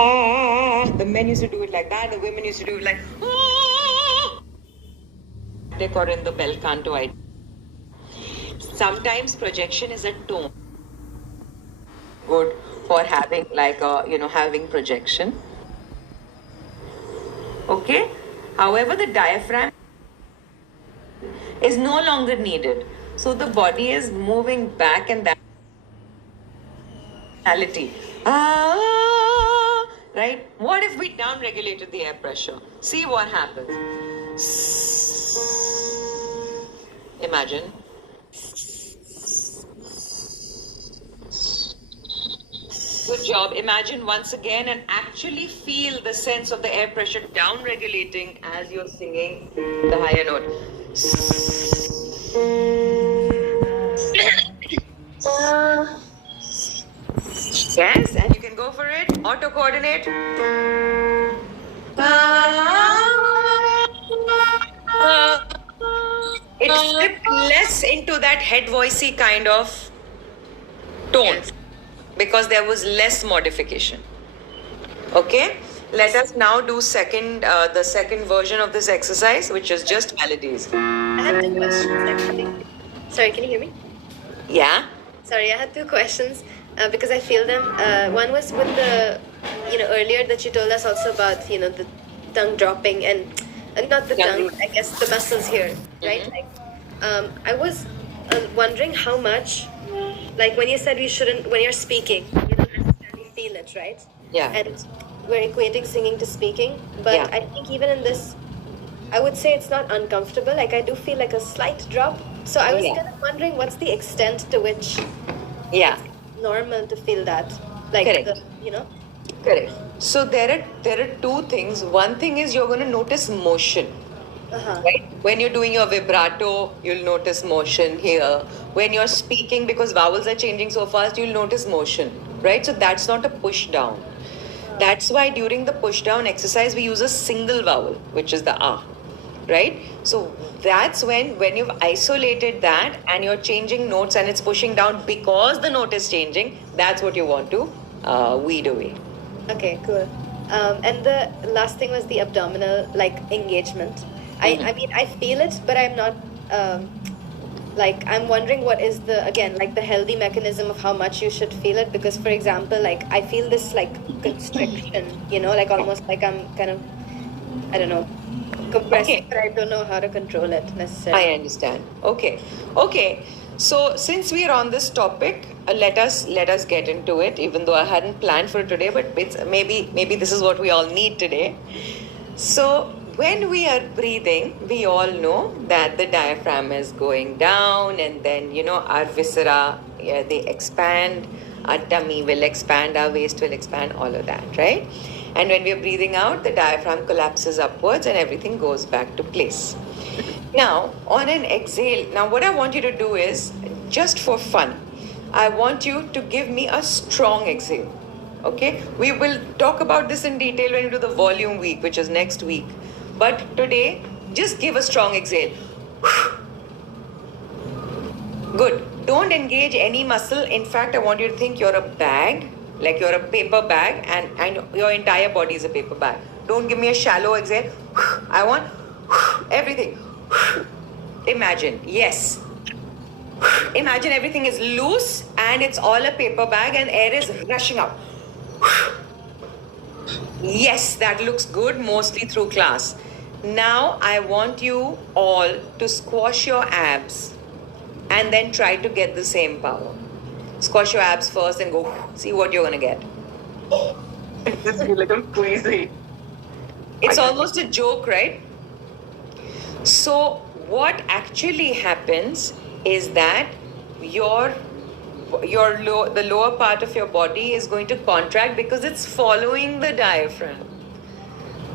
The men used to do it like that. The women used to do it like or in the bel canto. Sometimes projection is a tone. Good for having like a having projection. Okay. However, the diaphragm is no longer needed. So the body is moving back and that reality. Right? What if we down regulated the air pressure? See what happens. Imagine. Good job. Imagine once again and actually feel the sense of the air pressure down regulating as you're singing the higher note. Yes, and you can go for it. Auto coordinate. It slipped less into that head voicey kind of tone because there was less modification. Okay, let us now do the second version of this exercise, which is just melodies. I had two questions actually. Sorry, can you hear me? Yeah. Sorry, I had two questions because I feel them. One was with the, earlier that you told us also about, the tongue dropping and not the tongue, I guess the muscles here, right? Mhm. Like, I was wondering how much, like when you said you shouldn't, when you're speaking, you don't necessarily feel it, right? Yeah. And we're equating singing to speaking, but Yeah. I think even in this, I would say it's not uncomfortable. Like I do feel like a slight drop. So I was Yeah. kind of wondering what's the extent to which Yeah. normal to feel that, like Correct. Correct. So there are two things. One thing is you're going to notice motion. Right? When you're doing your vibrato, you'll notice motion here. When you're speaking, because vowels are changing so fast, you'll notice motion. Right? So that's not a push down. That's why during the push down exercise, we use a single vowel, which is the ah. Right? So that's when you've isolated that and you're changing notes and it's pushing down because the note is changing, that's what you want to weed away. Okay, cool. And the last thing was the abdominal like engagement. I mean I feel it, but I'm not like I'm wondering what is the again like the healthy mechanism of how much you should feel it, because for example like I feel this like constriction, like almost like I'm kind of, I don't know, compressing, Okay. but I don't know how to control it necessarily. I understand. Okay. So since we are on this topic, let us get into it. Even though I hadn't planned for it today, but it's maybe this is what we all need today. So when we are breathing, we all know that the diaphragm is going down, and then our viscera, they expand. Our tummy will expand, our waist will expand, all of that, right? And when we are breathing out, the diaphragm collapses upwards and everything goes back to place. Now, on an exhale, now what I want you to do is, just for fun, I want you to give me a strong exhale. Okay? We will talk about this in detail when we do the volume week, which is next week. But today, just give a strong exhale. Good. Don't engage any muscle. In fact, I want you to think you're a bag, like you're a paper bag, and your entire body is a paper bag. Don't give me a shallow exhale. I want everything. Imagine, yes. Imagine everything is loose and it's all a paper bag and air is rushing out. Yes, that looks good, mostly through class. Now I want you all to squash your abs and then try to get the same power. Squash your abs first and go, see what you're going to get. This is a little crazy. It's almost a joke, right? So what actually happens is that the lower part of your body is going to contract because it's following the diaphragm.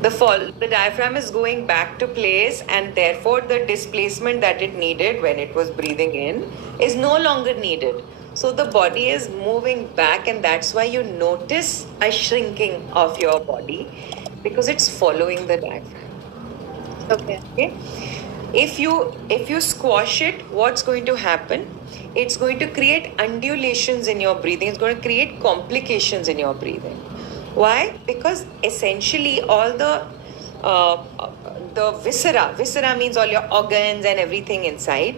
The diaphragm is going back to place, and therefore the displacement that it needed when it was breathing in is no longer needed. So the body is moving back, and that's why you notice a shrinking of your body because it's following the diaphragm. Okay. Okay? If you squash it, what's going to happen? It's going to create undulations in your breathing. It's going to create complications in your breathing. Why? Because essentially all the viscera means all your organs and everything inside,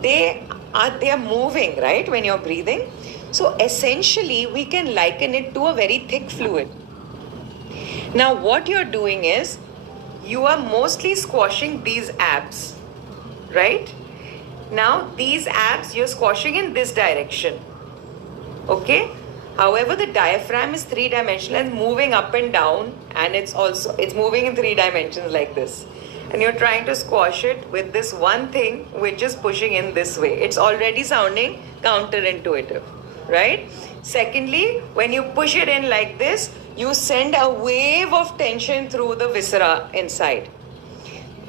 they are moving, right, when you're breathing. So essentially we can liken it to a very thick fluid. Now what you're doing is you are mostly squashing these abs, right? Now these abs you're squashing in this direction. Okay? However, the diaphragm is three-dimensional and moving up and down, and it's moving in 3 dimensions like this. And you're trying to squash it with this one thing which is pushing in this way. It's already sounding counterintuitive, right? Secondly, when you push it in like this, you send a wave of tension through the viscera inside,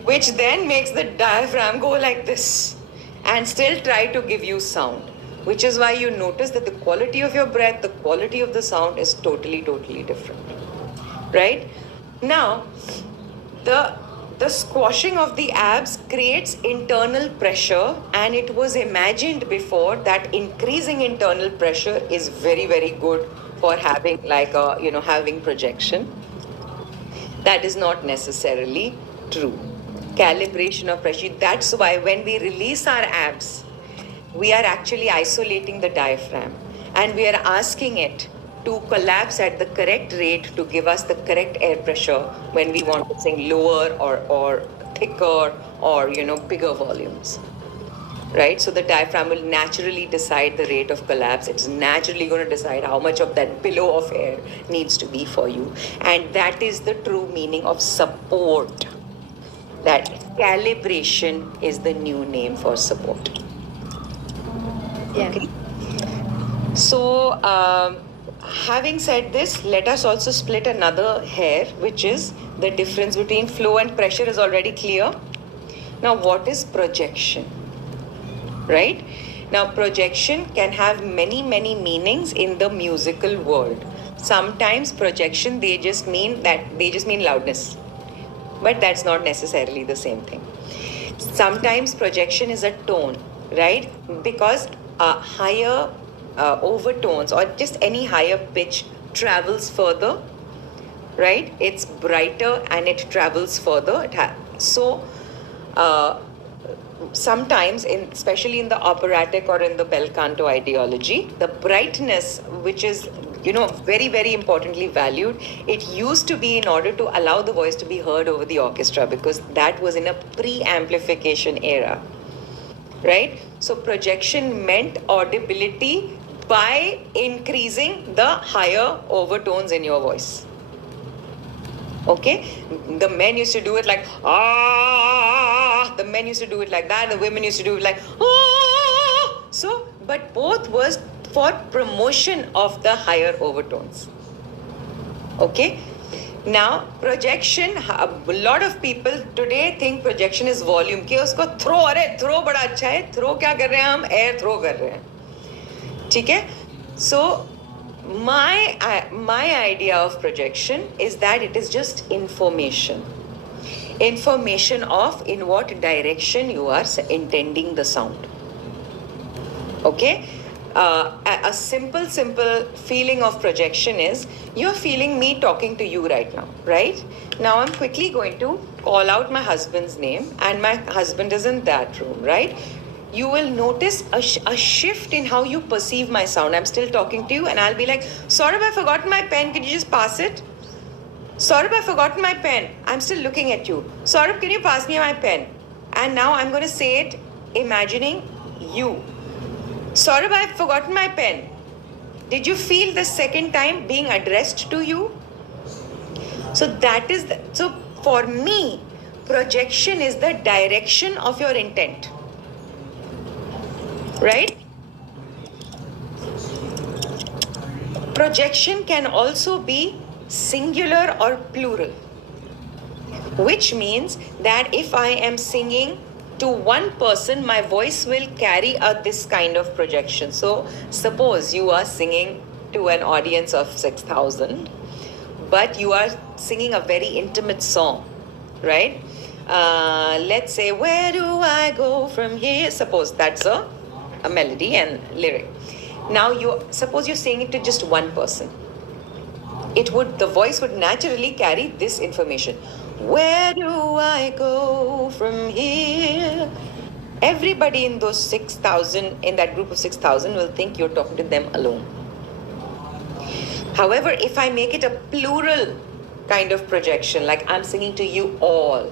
which then makes the diaphragm go like this and still try to give you sound. Which is why you notice that the quality of your breath, the quality of the sound is totally different, right? Now, the squashing of the abs creates internal pressure, and it was imagined before that increasing internal pressure is very good for having having projection. That is not necessarily true. Calibration of pressure. That's why when we release our abs, we are actually isolating the diaphragm, and we are asking it to collapse at the correct rate to give us the correct air pressure when we want to sing lower or thicker or bigger volumes, right? So the diaphragm will naturally decide the rate of collapse. It's naturally going to decide how much of that pillow of air needs to be for you, and that is the true meaning of support. That calibration is the new name for support. Yeah. Okay. So, having said this, let us also split another hair, which is the difference between flow and pressure is already clear. Now, what is projection? Right? Now, projection can have many meanings in the musical world. Sometimes projection, they just mean loudness. But that's not necessarily the same thing. Sometimes projection is a tone, right? Because higher overtones or just any higher pitch travels further, right? It's brighter and it travels further. Sometimes, especially in the operatic or in the bel canto ideology, the brightness, which is very importantly valued, it used to be in order to allow the voice to be heard over the orchestra, because that was in a pre-amplification era. Right? So projection meant audibility by increasing the higher overtones in your voice. Okay? The men used to do it like, ah, the men used to do it like that, the women used to do it like, ah. So, but both was for promotion of the higher overtones. Okay? Now, projection, a lot of people today think projection is volume. कि उसको throw बड़ा अच्छा है, throw क्या कर रहे हैं हम? Air throw कर रहे हैं. ठीक है? So, my idea of projection is that it is just information. Information of in what direction you are intending the sound. Okay? A simple feeling of projection is you're feeling me talking to you right now, right? Now I'm quickly going to call out my husband's name, and my husband is in that room, right? You will notice a shift in how you perceive my sound. I'm still talking to you, and I'll be like, Saurabh, I forgot my pen. Can you just pass it? Saurabh, I forgot my pen. I'm still looking at you. Saurabh, can you pass me my pen? And now I'm going to say it imagining you. Saurabh, I've forgotten my pen. Did you feel the second time being addressed to you? So so for me, projection is the direction of your intent. Right? Projection can also be singular or plural, which means that if I am singing to one person, my voice will carry this kind of projection. So suppose you are singing to an audience of 6,000, but you are singing a very intimate song, right? Let's say, where do I go from here? Suppose that's a melody and lyric. Now suppose you're saying it to just one person. the voice would naturally carry this information. Where do I go from here? Everybody in those 6,000, in that group of 6,000, will think you're talking to them alone. However, if I make it a plural kind of projection, like I'm singing to you all,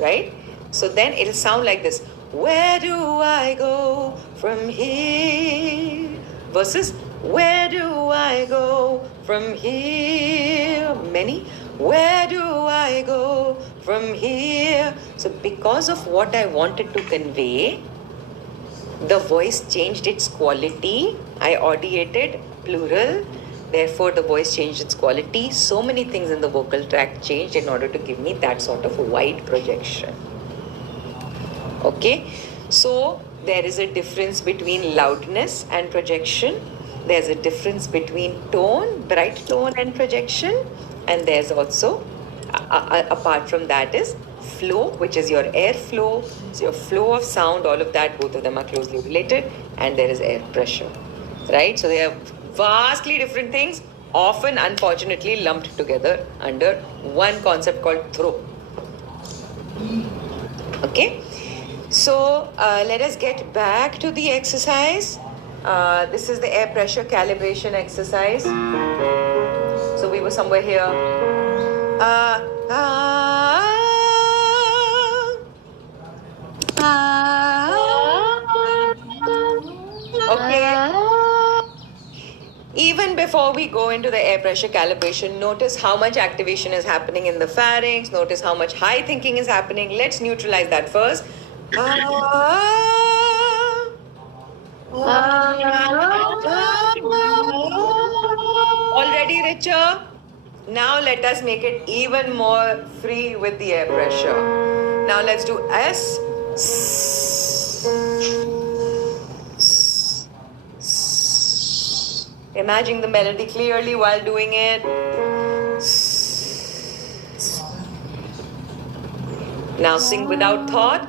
right? So then it'll sound like this. Where do I go from here? Versus, where do I go from here? Many. Where do I go from here? So because of what I wanted to convey, the voice changed its quality. I audiated plural. Therefore, the voice changed its quality. So many things in the vocal tract changed in order to give me that sort of a wide projection. Okay, so there is a difference between loudness and projection. There's a difference between tone, bright tone and projection. And there's also, apart from that, is flow, which is your air flow. So your flow of sound, all of that, both of them are closely related. And there is air pressure, right? So they are vastly different things, often, unfortunately, lumped together under one concept called throw. Okay? So let us get back to the exercise. This is the air pressure calibration exercise. So we were somewhere here. Okay. Even before we go into the air pressure calibration, notice how much activation is happening in the pharynx. Notice how much high thinking is happening. Let's neutralize that first. Already richer. Now let us make it even more free with the air pressure. Now let's do S. Imagine the melody clearly while doing it. Now sing without thought.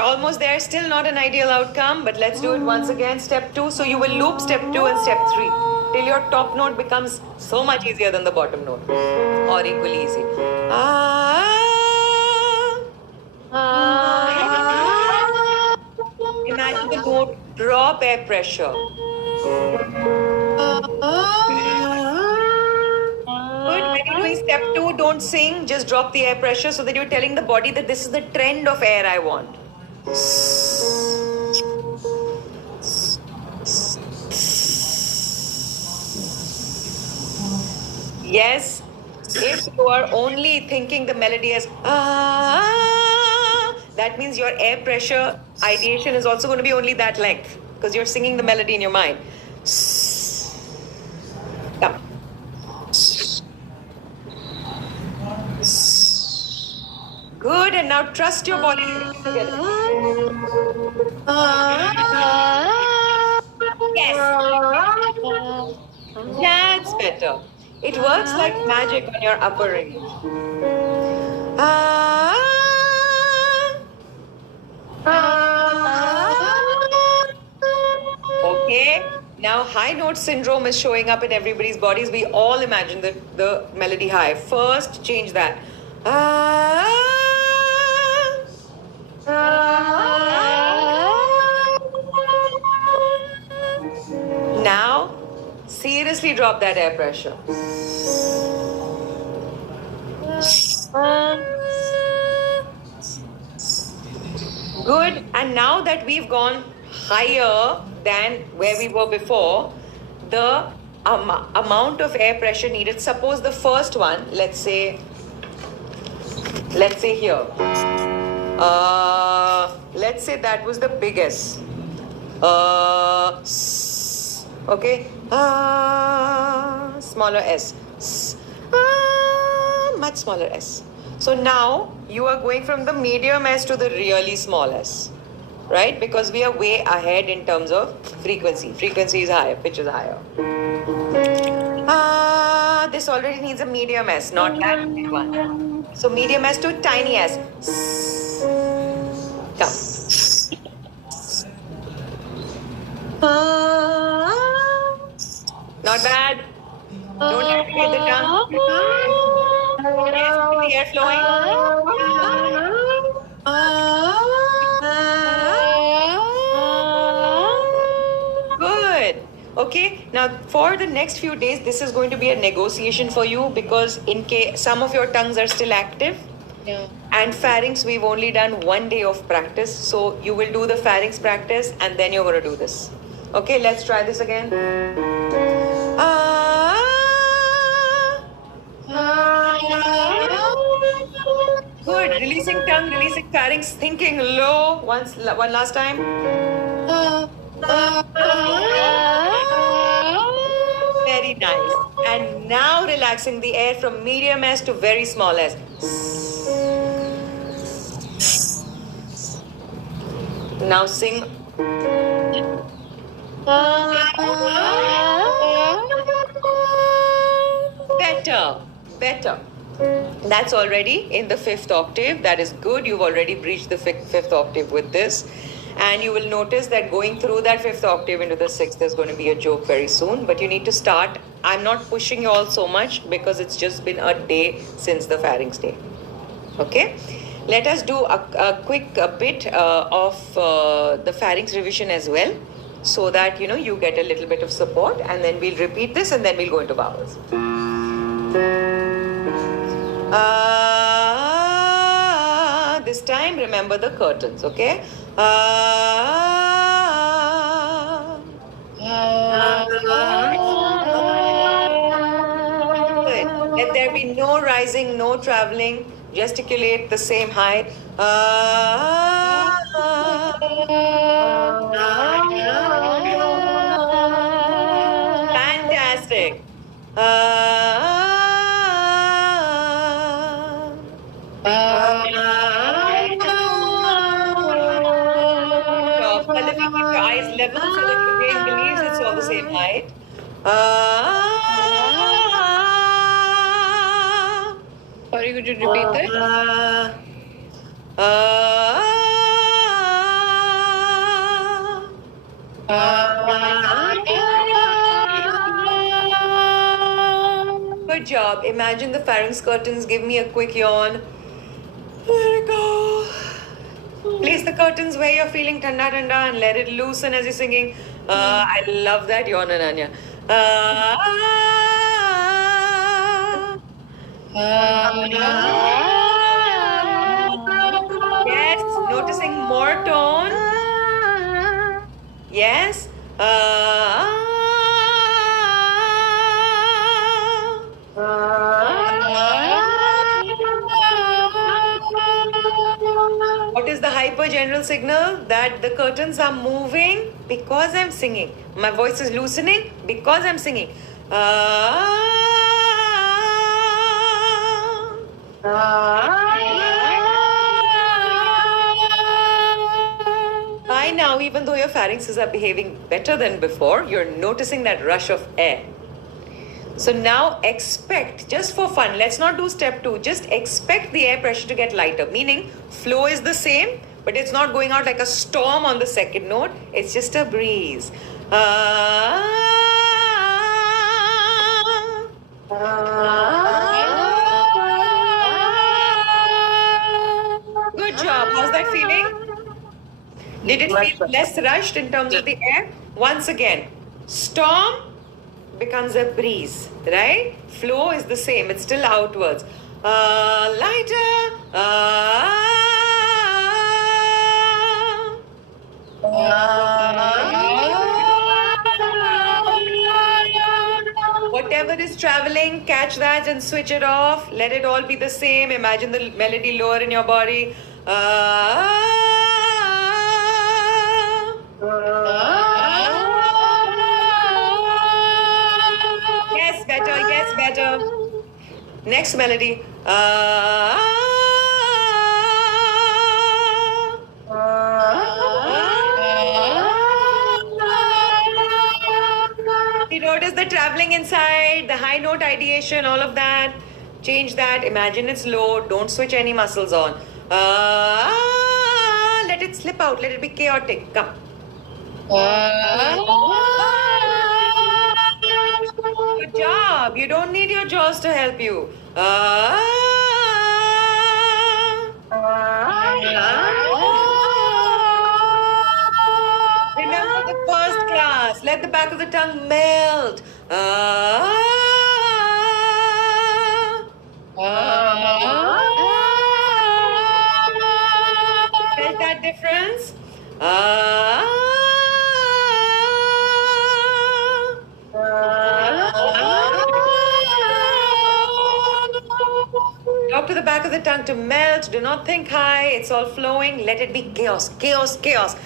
Almost there. Still not an ideal outcome, but let's do it once again. Step 2. So you will loop step 2 and step 3 till your top note becomes so much easier than the bottom note, or equally easy. Imagine the note drop air pressure. Good. When you're doing step 2, don't sing, just drop the air pressure so that you're telling the body that this is the trend of air I want. Yes, if you are only thinking the melody as that means your air pressure ideation is also going to be only that length because you're singing the melody in your mind. Come. Good, and now trust your body together. Yes. That's better. It works like magic on your upper range. Okay. Now high note syndrome is showing up in everybody's bodies. We all imagine the melody high. First, change that. Now, seriously drop that air pressure. Good. And now that we've gone higher than where we were before, the amount of air pressure needed, suppose the first one, let's say here, let's say that was the biggest. Okay, smaller S, much smaller S. So now you are going from the medium S to the really small S, right? Because we are way ahead in terms of frequency. Frequency is higher, pitch is higher. This already needs a medium S, not that big one. So medium S to tiny S. Come. Not bad. Don't activate the tongue. Yes, keep the air flowing. Good. Okay. Now, for the next few days, this is going to be a negotiation for you because in case some of your tongues are still active. Yeah. And pharynx, we've only done 1 day of practice. So you will do the pharynx practice and then you're going to do this. Okay, let's try this again. Good. Releasing tongue, releasing pharynx, thinking low. One last time. Very nice. And now relaxing the air from medium S to very small s. Now sing. Better. That's already in the 5th octave. That is good. You've already breached the 5th octave with this. And you will notice that going through that 5th octave into the 6th is going to be a joke very soon. But you need to start. I'm not pushing you all so much because it's just been a day since the pharynx day. Okay? Let us do a quick bit of the pharynx revision as well, so that you get a little bit of support, and then we'll repeat this and then we'll go into vowels. This time remember the curtains, okay? Good. Let there be no rising, no traveling. Gesticulate the same height. Fantastic. Pallavi, keep your eyes level so that your brain believes it's all the same height. Sorry, could you repeat that? Good job. Imagine the pharynx curtains. Give me a quick yawn. Let it go. Place the curtains where you're feeling thanda and let it loosen as you're singing. I love that yawn, Ananya. Yes, noticing more tone. Yes. What is the hyper general signal? That the curtains are moving because I'm singing. My voice is loosening because I'm singing. By now, even though your pharynxes are behaving better than before, you're noticing that rush of air. So now expect, just for fun, let's not do step 2, just expect the air pressure to get lighter, meaning flow is the same, but it's not going out like a storm on the second note, it's just a breeze. Good job. How's that feeling? Did it feel less rushed in terms of the air? Once again, storm becomes a breeze, right? Flow is the same, it's still outwards. Lighter. Whatever is traveling, catch that and switch it off. Let it all be the same. Imagine the melody lower in your body. Yes, better. Yes, better. Next melody. You notice the traveling inside, the high note ideation, all of that. Change that. Imagine it's low. Don't switch any muscles on. Let it slip out. Let it be chaotic. Come. job. You don't need your jaws to help you. Remember the first class. Let the back of the tongue melt. Felt that difference? Talk to the back of the tongue to melt. Do not think high. It's all flowing. Let it be chaos, chaos, chaos.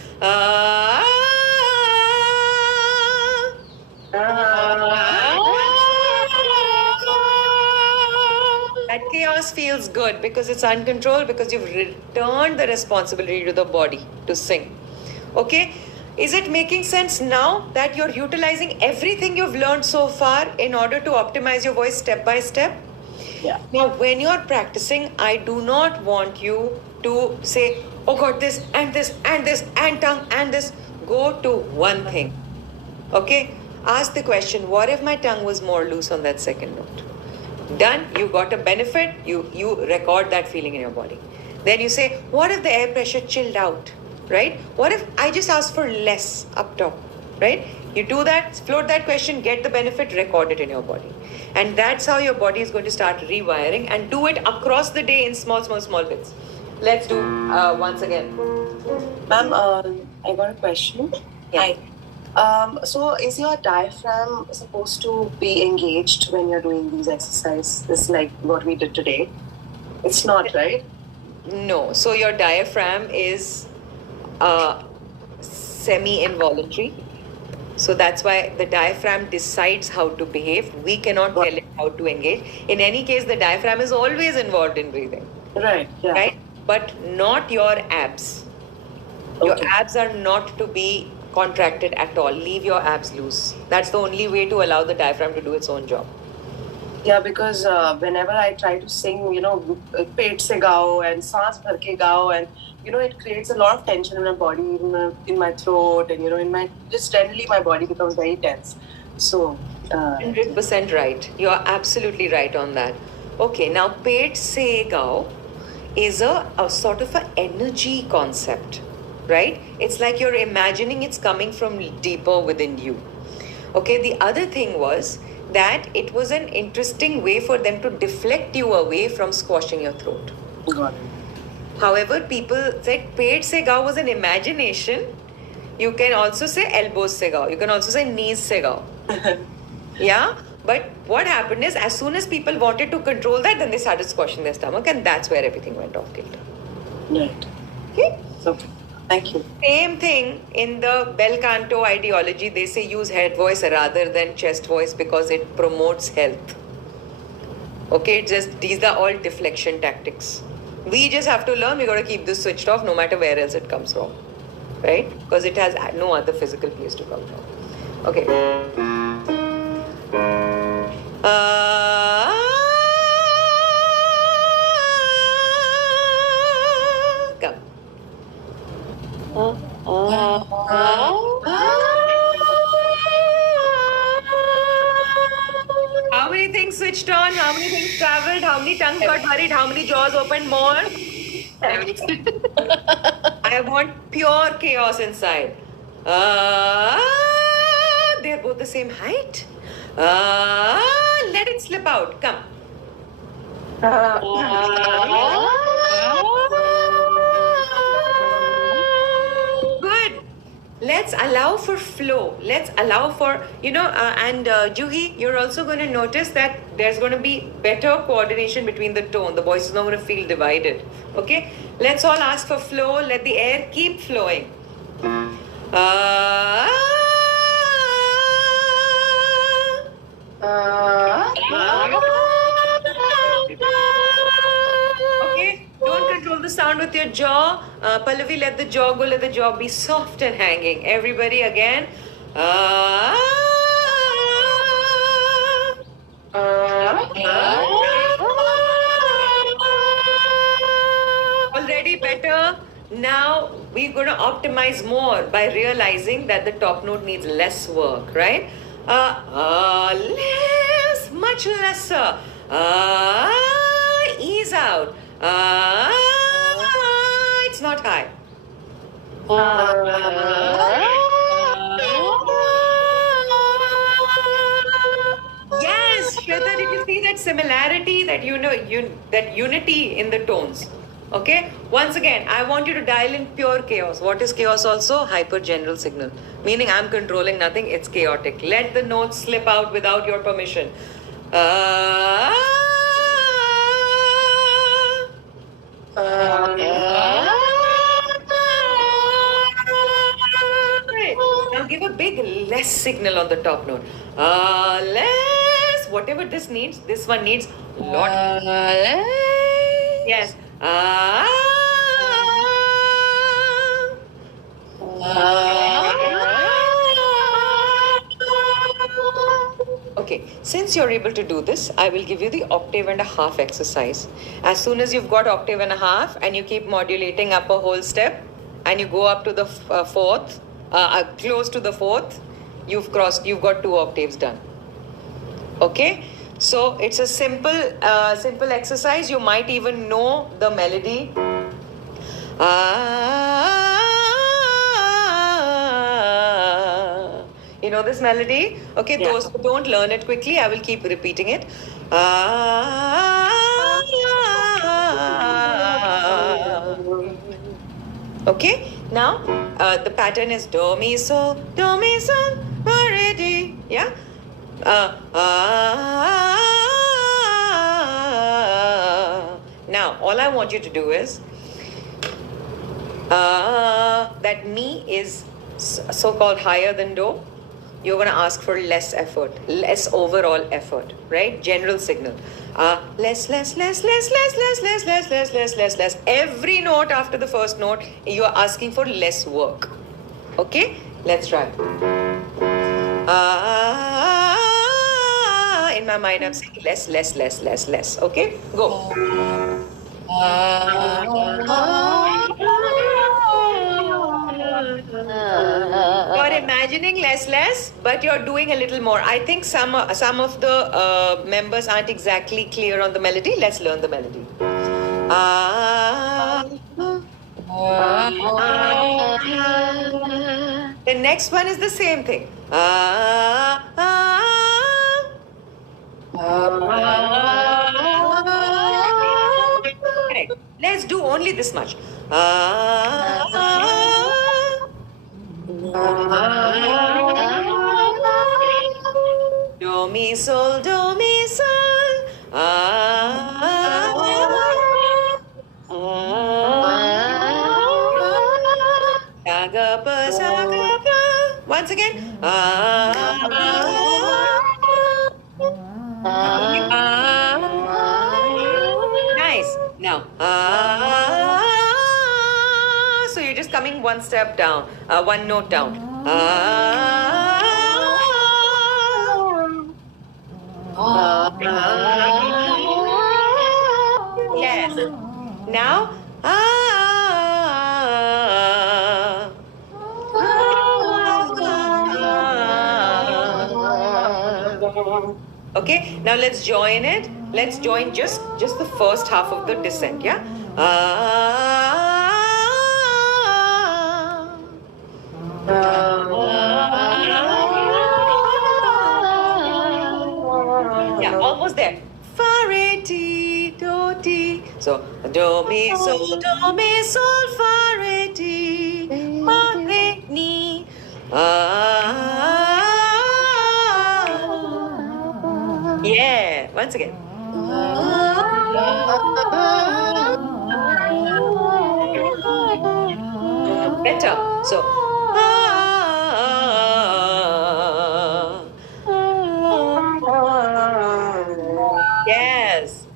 That chaos feels good because it's uncontrolled, because you've returned the responsibility to the body to sing. Okay? Is it making sense now that you're utilizing everything you've learned so far in order to optimize your voice step by step? Yeah. Now, when you're practicing, I do not want you to say, oh God, this and this and this and tongue and this. Go to one thing. Okay? Ask the question, what if my tongue was more loose on that second note? Done. You got a benefit. You record that feeling in your body. Then you say, what if the air pressure chilled out? Right? What if I just ask for less up top? Right? You do that, float that question, get the benefit, record it in your body. And that's how your body is going to start rewiring, and do it across the day in small, small, small bits. Let's do once again. Ma'am, I got a question. Yeah. Hi. So is your diaphragm supposed to be engaged when you're doing these exercises, like what we did today? It's not, right? No. So your diaphragm is semi-involuntary. So that's why the diaphragm decides how to behave. We cannot tell it how to engage. In any case, the diaphragm is always involved in breathing. Right. Yeah. Right? But not your abs. Your Okay. abs are not to be contracted at all. Leave your abs loose. That's the only way to allow the diaphragm to do its own job. Yeah, because whenever I try to sing, pet se gao and saans bhar ke gao, and it creates a lot of tension in my body, in my throat, and in my just generally my body becomes very tense. So 100% right. You're absolutely right on that. Okay, now Pet Se Gao is a sort of an energy concept, right? It's like you're imagining it's coming from deeper within you. Okay, the other thing was that it was an interesting way for them to deflect you away from squashing your throat. got However, people said Pet Se Gao was an imagination. You can also say elbows se gao. You can also say knees se gao. it. Yeah? But what happened is, as soon as people wanted to control that, then they started squashing their stomach, and that's where everything went off kilter. Right. Okay? So, thank you. Same thing in the bel canto ideology. They say use head voice rather than chest voice because it promotes health. Okay, these are all deflection tactics. We just have to learn. We got to keep this switched off no matter where else it comes from, right? Because it has no other physical place to come from. Okay. Come. How many things switched on? How many things traveled? How many tongues got worried? How many jaws opened more? I want pure chaos inside. They're both the same height. Let it slip out. Come. Good. Let's allow for flow. Let's allow for, and Juhi, you're also going to notice that there's going to be better coordination between the tone. The voice is not going to feel divided. Okay? Let's all ask for flow. Let the air keep flowing. Okay, don't control the sound with your jaw. Pallavi, let the jaw go, let the jaw be soft and hanging. Everybody again. Already better. Now we're going to optimize more by realizing that the top note needs less work, right? Less much lesser. Ease out. It's not high. Yes, Shweta, did you see that similarity, that that unity in the tones? Okay. Once again, I want you to dial in pure chaos. What is chaos also? Hyper general signal. Meaning I'm controlling nothing, it's chaotic. Let the notes slip out without your permission. Right. Now give a big less signal on the top note. Less. Whatever this needs, this one needs a lot. Yes. Okay, since you're able to do this, I will give you the octave and a half exercise. As soon as you've got octave and a half and you keep modulating up a whole step and you go up to the fourth, close to the fourth, you've got 2 octaves done. Okay, so it's a simple exercise. You might even know the melody. You know this melody? Okay, Yeah. those who don't learn it quickly, I will keep repeating it. Okay, now the pattern is do, mi, sol, re, di. Yeah? Now, all I want you to do is that mi is so-called higher than do. You're going to ask for less effort, less overall effort, right? General signal. Less. Every note after the first note, you are asking for less work. Okay? Let's try. In my mind, I'm saying less. Okay? Go. You're imagining less, but you're doing a little more. I think some of the members aren't exactly clear on the melody. Let's learn the melody. The next one is the same thing. Correct. Let's do only this much. Do mi sol, do mi sol. Sa ga pa. Once again. Nice. Now. So you're just coming one step down, one note down. Yes. Now. Okay, now let's join it. Let's join just the first half of the descent, yeah? Yeah, almost there. Fa, re, ti, do, ti. So, do, mi, sol, fa, re, ti, fa, re, ni. Yeah, once again. Better. So, yes.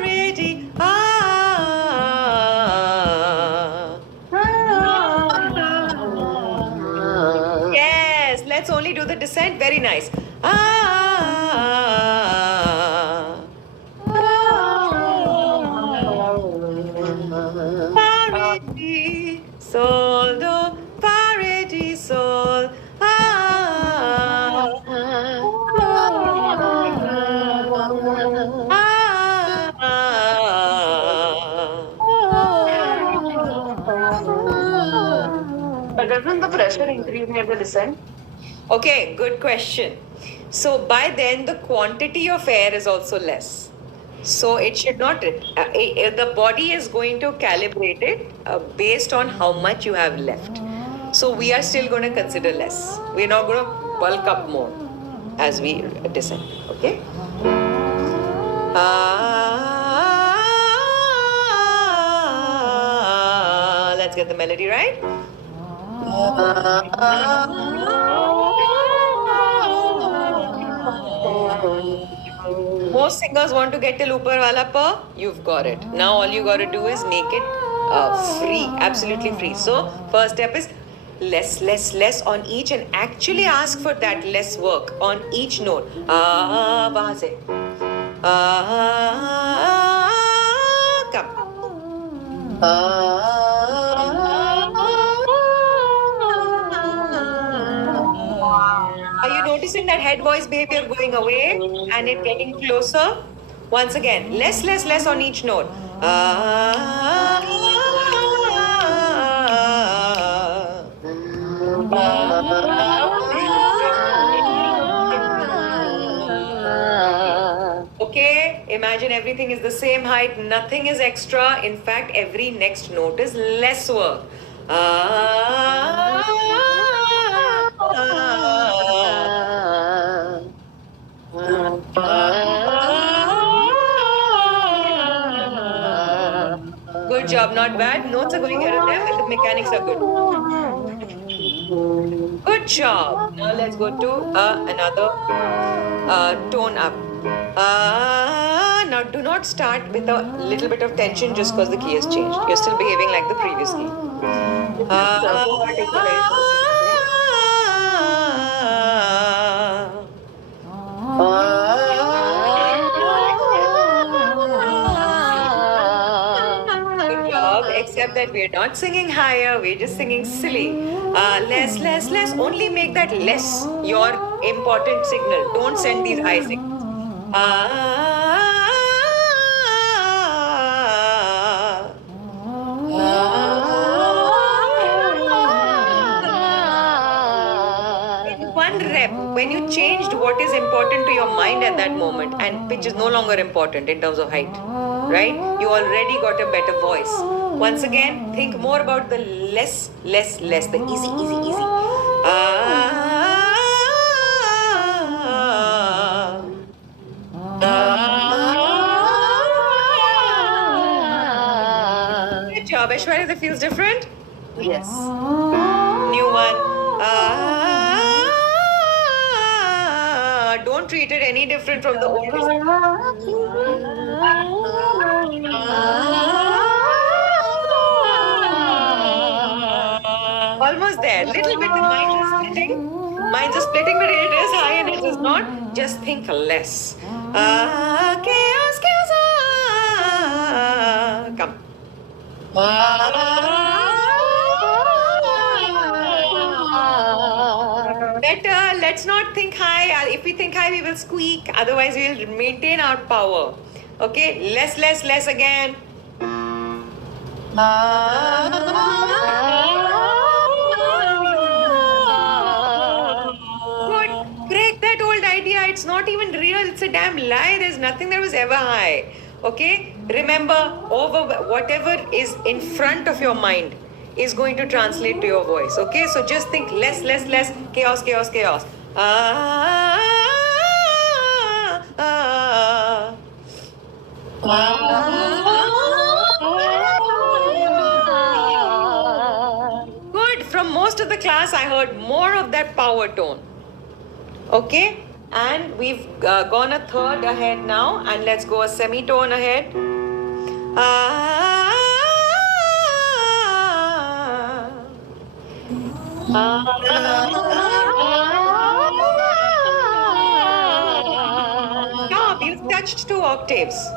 Ready. Yes, let's only do the descent. Very nice. beginning of the descent? Okay, good question. So by then the quantity of air is also less. So it should not. The body is going to calibrate it based on how much you have left. So we are still going to consider less. We're not going to bulk up more as we descend. Okay. Let's get the melody right. Most singers want to get till upar wala pa. You've got it. Now all you got to do is make it free, absolutely free. So first step is less on each, and actually ask for that less work on each note. वहाँ से. Come. Are you noticing that head voice behavior going away and it getting closer? Once again, less on each note. Okay, imagine everything is the same height, nothing is extra. In fact, every next note is less work. Good job, not bad. Notes are going here and there, but the mechanics are good. Good job. Now let's go to another tone up. Now do not start with a little bit of tension just because the key has changed. You're still behaving like the previous key. Good job, except that we're not singing higher, we're just singing silly. Less. Only make that less your important signal. Don't send these high signals. In one rep, when you changed what is important to your mind at that moment, and pitch is no longer important in terms of height, right? You already got a better voice. Once again, think more about the less, the easy. Good job, Aishwarya. That feels different. Yes. New one. Don't treat it any different from the old. Almost there. Little bit. The mind is splitting. Minds are splitting, but it is high and it is not. Just think less. Chaos. Come. Better, let's not think high. If we think high, we will squeak. Otherwise, we will maintain our power. Okay, less again. Good. Break that old idea. It's not even real. It's a damn lie. There's nothing that was ever high. Okay? Remember, over whatever is in front of your mind is going to translate to your voice. Okay? So just think less. Chaos. Good. From most of the class, I heard more of that power tone. Okay? And we've gone a third ahead now, and let's go a semitone ahead. Stop, you've touched 2 octaves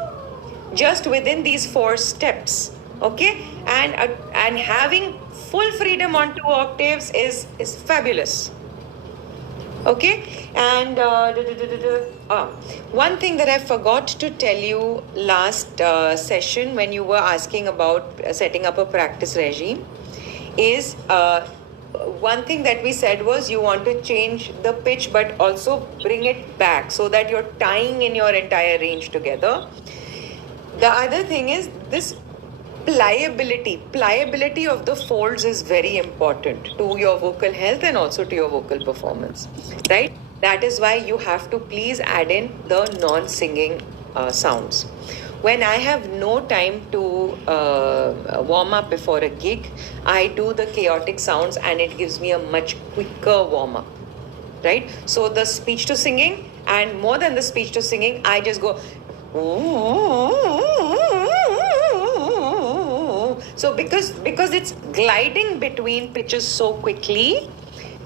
just within these 4 steps. Okay? And having full freedom on 2 octaves is fabulous. Okay, and one thing that I forgot to tell you last session when you were asking about setting up a practice regime is one thing that we said was you want to change the pitch but also bring it back so that you're tying in your entire range together. The other thing is this pliability of the folds is very important to your vocal health and also to your vocal performance, right? That is why you have to please add in the non-singing sounds. When I have no time to warm up before a gig, I do the chaotic sounds and it gives me a much quicker warm up, right? So the speech to singing, and more than the speech to singing, I just go. So because it's gliding between pitches so quickly,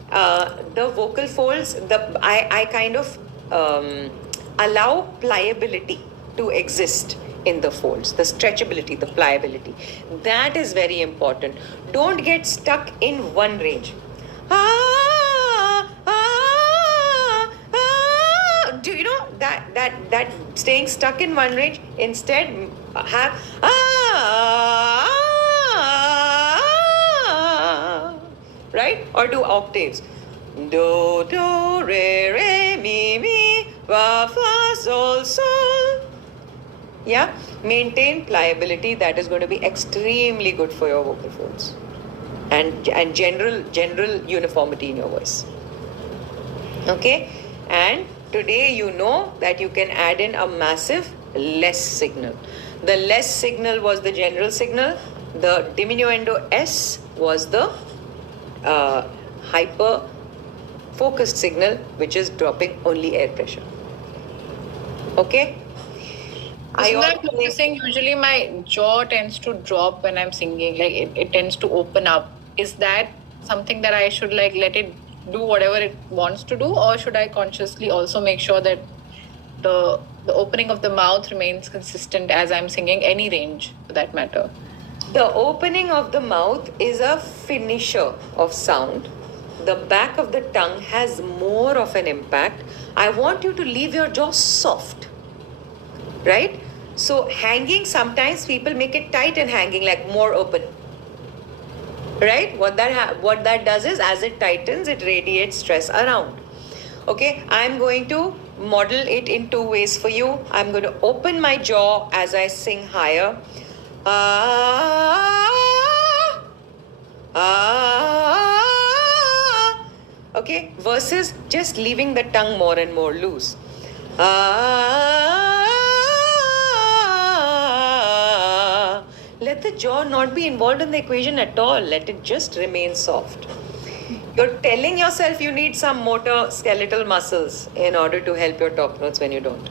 the vocal folds, I kind of allow pliability to exist in the folds, the stretchability, the pliability. That is very important. Don't get stuck in one range. Do you know that staying stuck in one range? Instead, have right? Or do octaves. Do, do, re, mi, fa, fa, sol, sol. Yeah, maintain pliability. That is going to be extremely good for your vocal folds and general uniformity in your voice. Okay, and today you know that you can add in a massive less signal. The less signal was the general signal. The diminuendo S was the hyper focused signal, which is dropping only air pressure. Okay. Isn't that noticing usually my jaw tends to drop when I'm singing, like it tends to open up. Is that something that I should like let it do whatever it wants to do, or should I consciously also make sure that the opening of the mouth remains consistent as I'm singing, any range for that matter? The opening of the mouth is a finisher of sound. The back of the tongue has more of an impact. I want you to leave your jaw soft, right? So hanging, sometimes people make it tight and hanging, like more open, right? What that does is, as it tightens, it radiates stress around. Okay, I'm going to model it in two ways for you. I'm going to open my jaw as I sing higher. Okay, versus just leaving the tongue more and more loose. Let the jaw not be involved in the equation at all. Let it just remain soft. You're telling yourself you need some motor skeletal muscles in order to help your top notes when you don't.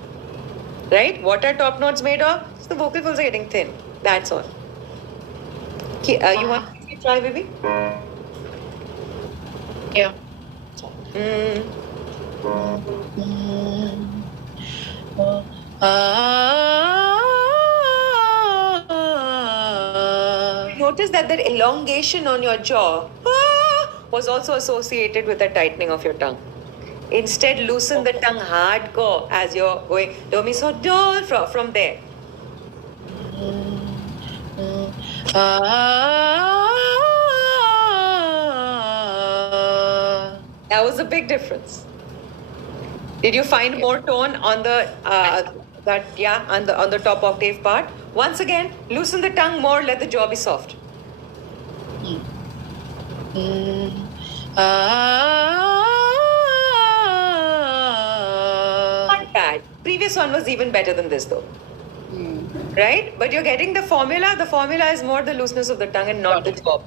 Right? What are top notes made of? So the vocal folds are getting thin. That's all. Okay, you want to try, baby? Yeah. Notice that the elongation on your jaw was also associated with the tightening of your tongue. Instead, loosen the tongue hardcore as you're going do, mi, so, do from there. That was a big difference. Did you find more tone on the on the top octave part? Once again, loosen the tongue more, let the jaw be soft. Not bad. Previous one was even better than this though. Right? But you're getting the formula. The formula is more the looseness of the tongue and not the jaw.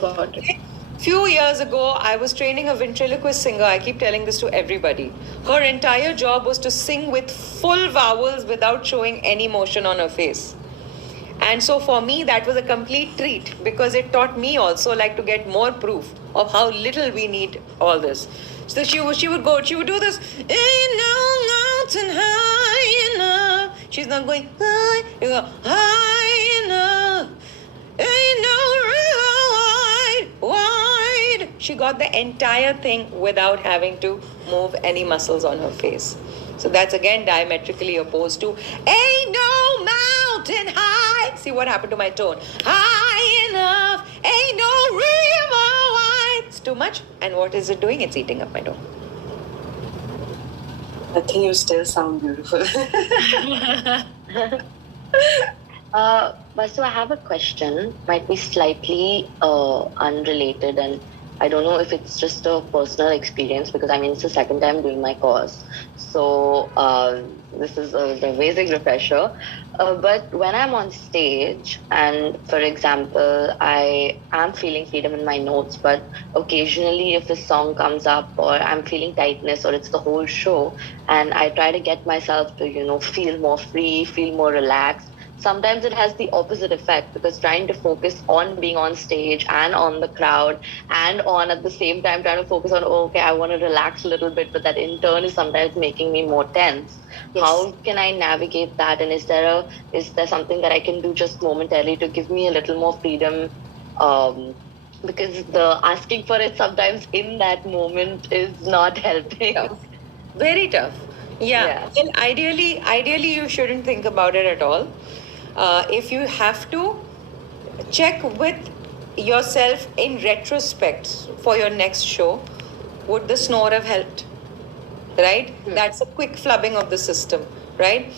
Got it. Few years ago, I was training a ventriloquist singer. I keep telling this to everybody. Her entire job was to sing with full vowels without showing any motion on her face. And so for me, that was a complete treat because it taught me also like to get more proof of how little we need all this. So she would do this, ain't no mountain high enough. She's not going high, you go high enough. Ain't no river wide. She got the entire thing without having to move any muscles on her face. So that's again diametrically opposed to ain't no mountain high. See what happened to my tone? High enough, ain't no river wide. it's too much. And what is it doing? It's eating up my tone. I think you still sound beautiful. Vasu, I have a question. Might be slightly unrelated, and I don't know if it's just a personal experience because I mean it's the second time doing my course, so this is an amazing refresher. But when I'm on stage, and for example, I am feeling freedom in my notes, but occasionally if a song comes up or I'm feeling tightness or it's the whole show, and I try to get myself to feel more free, feel more relaxed. Sometimes it has the opposite effect because trying to focus on being on stage and on the crowd and on at the same time trying to focus on, okay, I want to relax a little bit, but that in turn is sometimes making me more tense. Yes. How can I navigate that? And is there something that I can do just momentarily to give me a little more freedom? Because the asking for it sometimes in that moment is not helping. Tough. Very tough. Yeah. Yes. Well, ideally, you shouldn't think about it at all. If you have to, check with yourself in retrospect for your next show. Would the snore have helped? Right? That's a quick flubbing of the system. Right?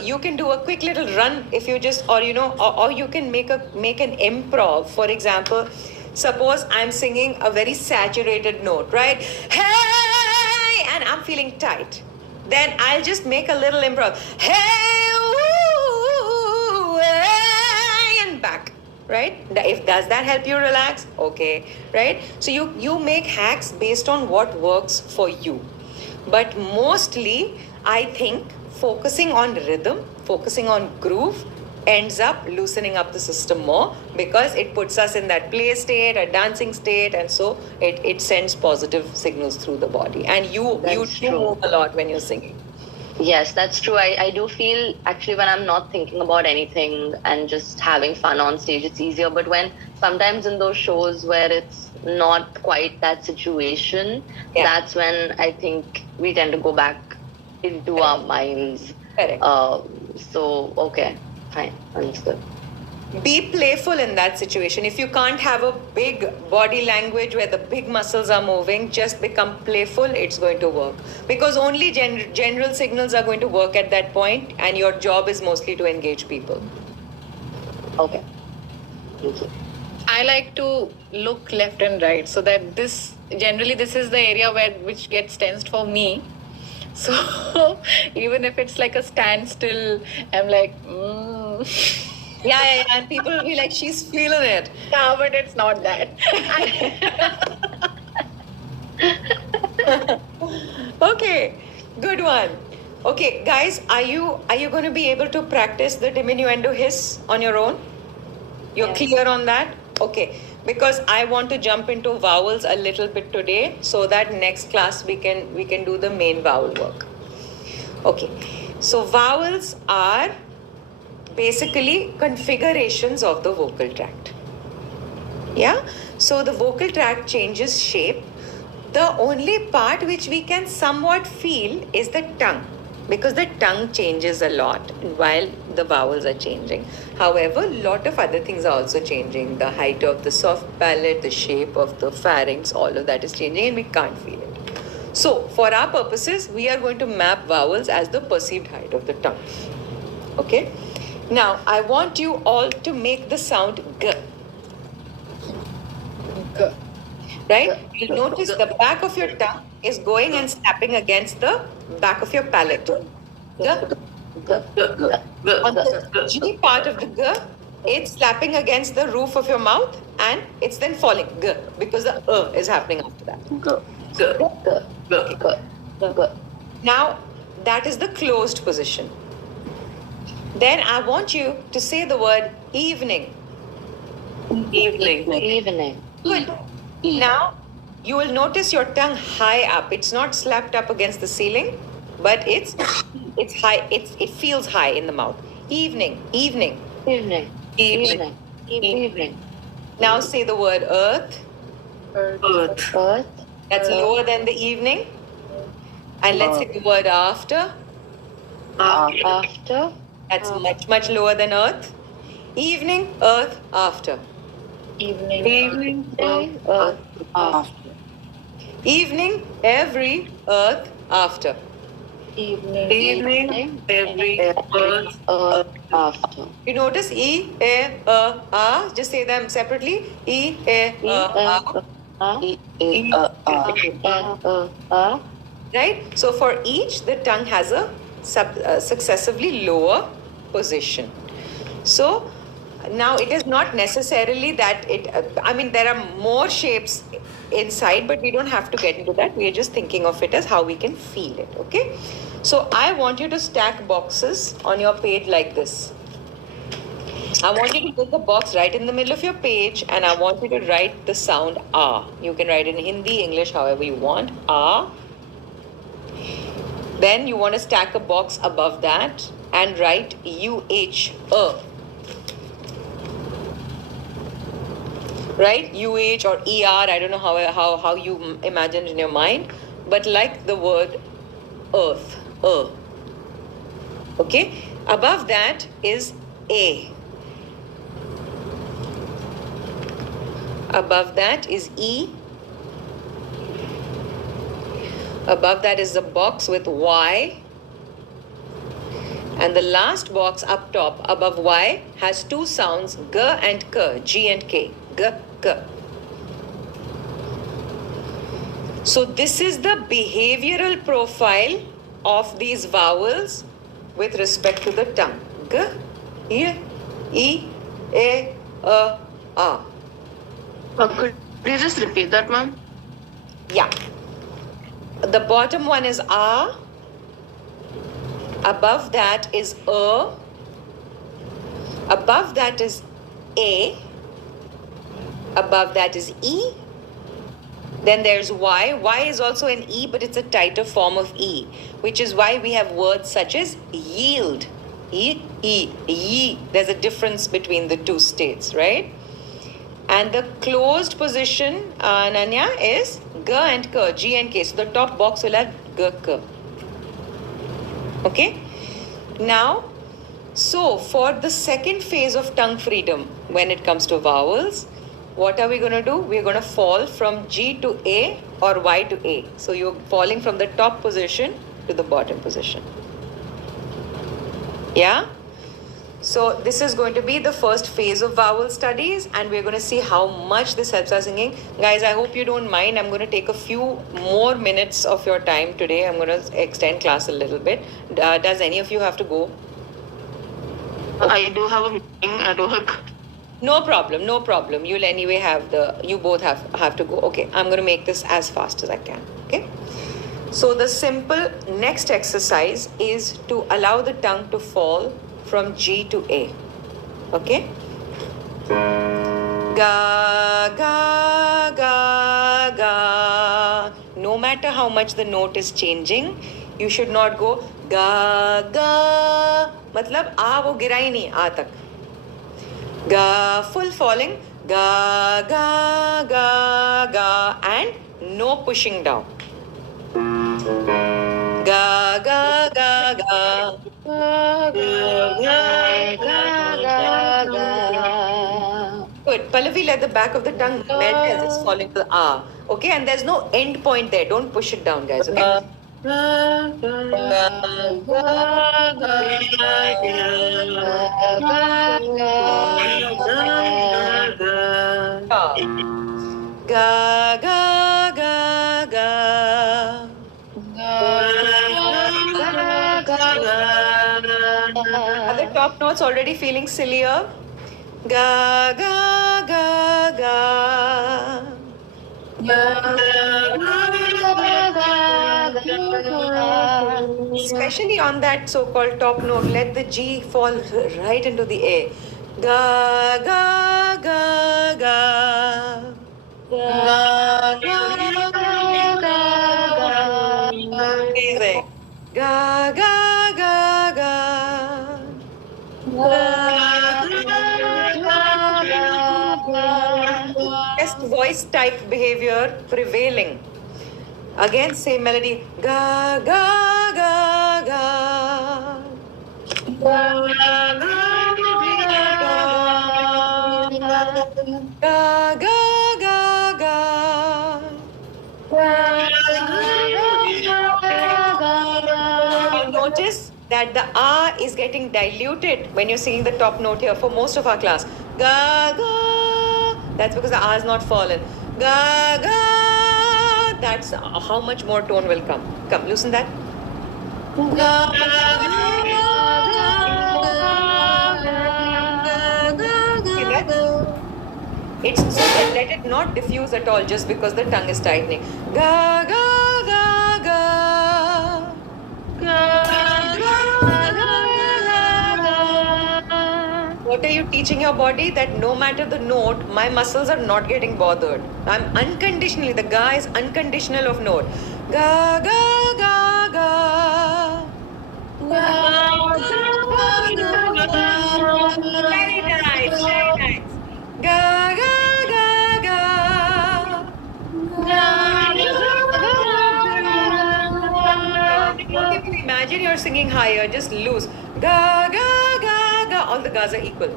You can do a quick little run if you just, or you can make an improv. For example, suppose I'm singing a very saturated note, right? Hey, and I'm feeling tight. Then I'll just make a little improv. Hey, ooh, hey, and back. Right? Does that help you relax? Okay. Right? So you make hacks based on what works for you. But mostly, I think focusing on rhythm, focusing on groove ends up loosening up the system more because it puts us in that play state, a dancing state, and so it sends positive signals through the body. And you That's do true. move a lot when you're singing. Yes, that's true. I do feel actually when I'm not thinking about anything and just having fun on stage, it's easier. But when sometimes in those shows where it's not quite that situation, Yeah. that's when I think we tend to go back into our minds. Correct. So, okay, fine, understood. Be playful in that situation. If you can't have a big body language where the big muscles are moving, just become playful. It's going to work because only general signals are going to work at that point, and your job is mostly to engage people. Okay, thank you. I like to look left and right so that this is the area which gets tensed for me. So even if it's like a standstill, I'm like, Yeah, and people will be like, she's feeling it. no, but it's not that. Okay, good one. Okay, guys, are you going to be able to practice the diminuendo hiss on your own? You're Yes. clear on that? Okay, because I want to jump into vowels a little bit today so that next class we can do the main vowel work. Okay, so vowels are basically configurations of the vocal tract. Yeah, so the vocal tract changes shape. The only part which we can somewhat feel is the tongue, because the tongue changes a lot while the vowels are changing. However, a lot of other things are also changing. The height of the soft palate, the shape of the pharynx, all of that is changing and we can't feel it. So, for our purposes, we are going to map vowels as the perceived height of the tongue. Okay? Now, I want you all to make the sound G. G. Right? You'll notice the back of your tongue is going and snapping against the back of your palate. G. On the G part of the G, it's slapping against the roof of your mouth and it's then falling G because the is happening after that. Good. Now, that is the closed position. Then I want you to say the word evening. Evening. Good. Now, you will notice your tongue high up. It's not slapped up against the ceiling, but it's high. It feels high in the mouth. Evening. Evening. Now say the word earth. Earth. That's lower than the evening. And let's say the word after. After. That's much lower than earth. Evening, earth, after. Evening. Earth. After. Evening, every, earth, after. Evening, every earth. After. You notice E, A, A. Just say them separately. E, A, A. Right? So for each, the tongue has a successively lower position. So now it is not necessarily that I mean, there are more shapes inside, but we don't have to get into that. We are just thinking of it as how we can feel it. Okay? So I want you to stack boxes on your page like this. I want you to put the box right in the middle of your page, and I want you to write the sound A. You can write in Hindi, English, however you want. A. Then you want to stack a box above that and write UH. Right? UH or ER, I don't know how you imagine in your mind, but like the word earth. Okay? Above that is A. Above that is E. Above that is the box with Y. And the last box up top above Y has two sounds, G and K, G and K. G, K. So this is the behavioral profile of these vowels with respect to the tongue. G, E, A, A. Could you just repeat that, ma'am? Yeah. The bottom one is A. Above that is A. Above that is A. Above that is E. Then there's Y. Y is also an E, but it's a tighter form of E, which is why we have words such as yield. Ye. There's a difference between the two states, right? And the closed position, Ananya, is G and K, G and K. So the top box will have G, K. Okay? Now, so for the second phase of tongue freedom, when it comes to vowels, what are we going to do? We're going to fall from G to A or Y to A. So you're falling from the top position to the bottom position. Yeah? So this is going to be the first phase of vowel studies, and we're going to see how much this helps us singing. Guys, I hope you don't mind. I'm going to take a few more minutes of your time today. I'm going to extend class a little bit. Does any of you have to go? I do have a meeting at work. No problem. You'll anyway you both have to go. Okay, I'm going to make this as fast as I can. Okay. So the simple next exercise is to allow the tongue to fall from G to A. Okay? Ga, ga, ga, ga. No matter how much the note is changing, you should not go ga, ga. Matlab, A wo gira hi nahi, A tak. Ga, full falling. Ga, ga, ga, ga. And no pushing down. Ga, ga, ga, ga. Good. Pallavi, let the back of the tongue melt as it's falling to the A. Okay, and there's no end point there. Don't push it down, guys. Okay. Ga, ga, ga, ga. Are the top notes already feeling sillier? Ga, ga, ga, ga. Especially on that so-called top note, let the G fall right into the A. Ga, ga, ga, ga. Amazing. Ga, ga, ga, ga. Just voice type behavior prevailing. Again, same melody. Ga, ga, ga, ga. Ga, ga, ga, ga. notice that the ah is getting diluted when you're singing the top note here for most of our class. Ga ga. That's because the ah is not fallen. Ga ga. That's how much more tone will come. Come, loosen that. Ga it's so that let it not diffuse at all just because the tongue is tightening. Ga ga ga ga. What are you teaching your body? That no matter the note, my muscles are not getting bothered. I'm unconditionally, the ga is unconditional of note. Ga ga ga ga. Very nice, very nice. Ga ga ga ga. Okay, imagine you're singing higher, just loose. Ga ga ga ga. All the gas are equal.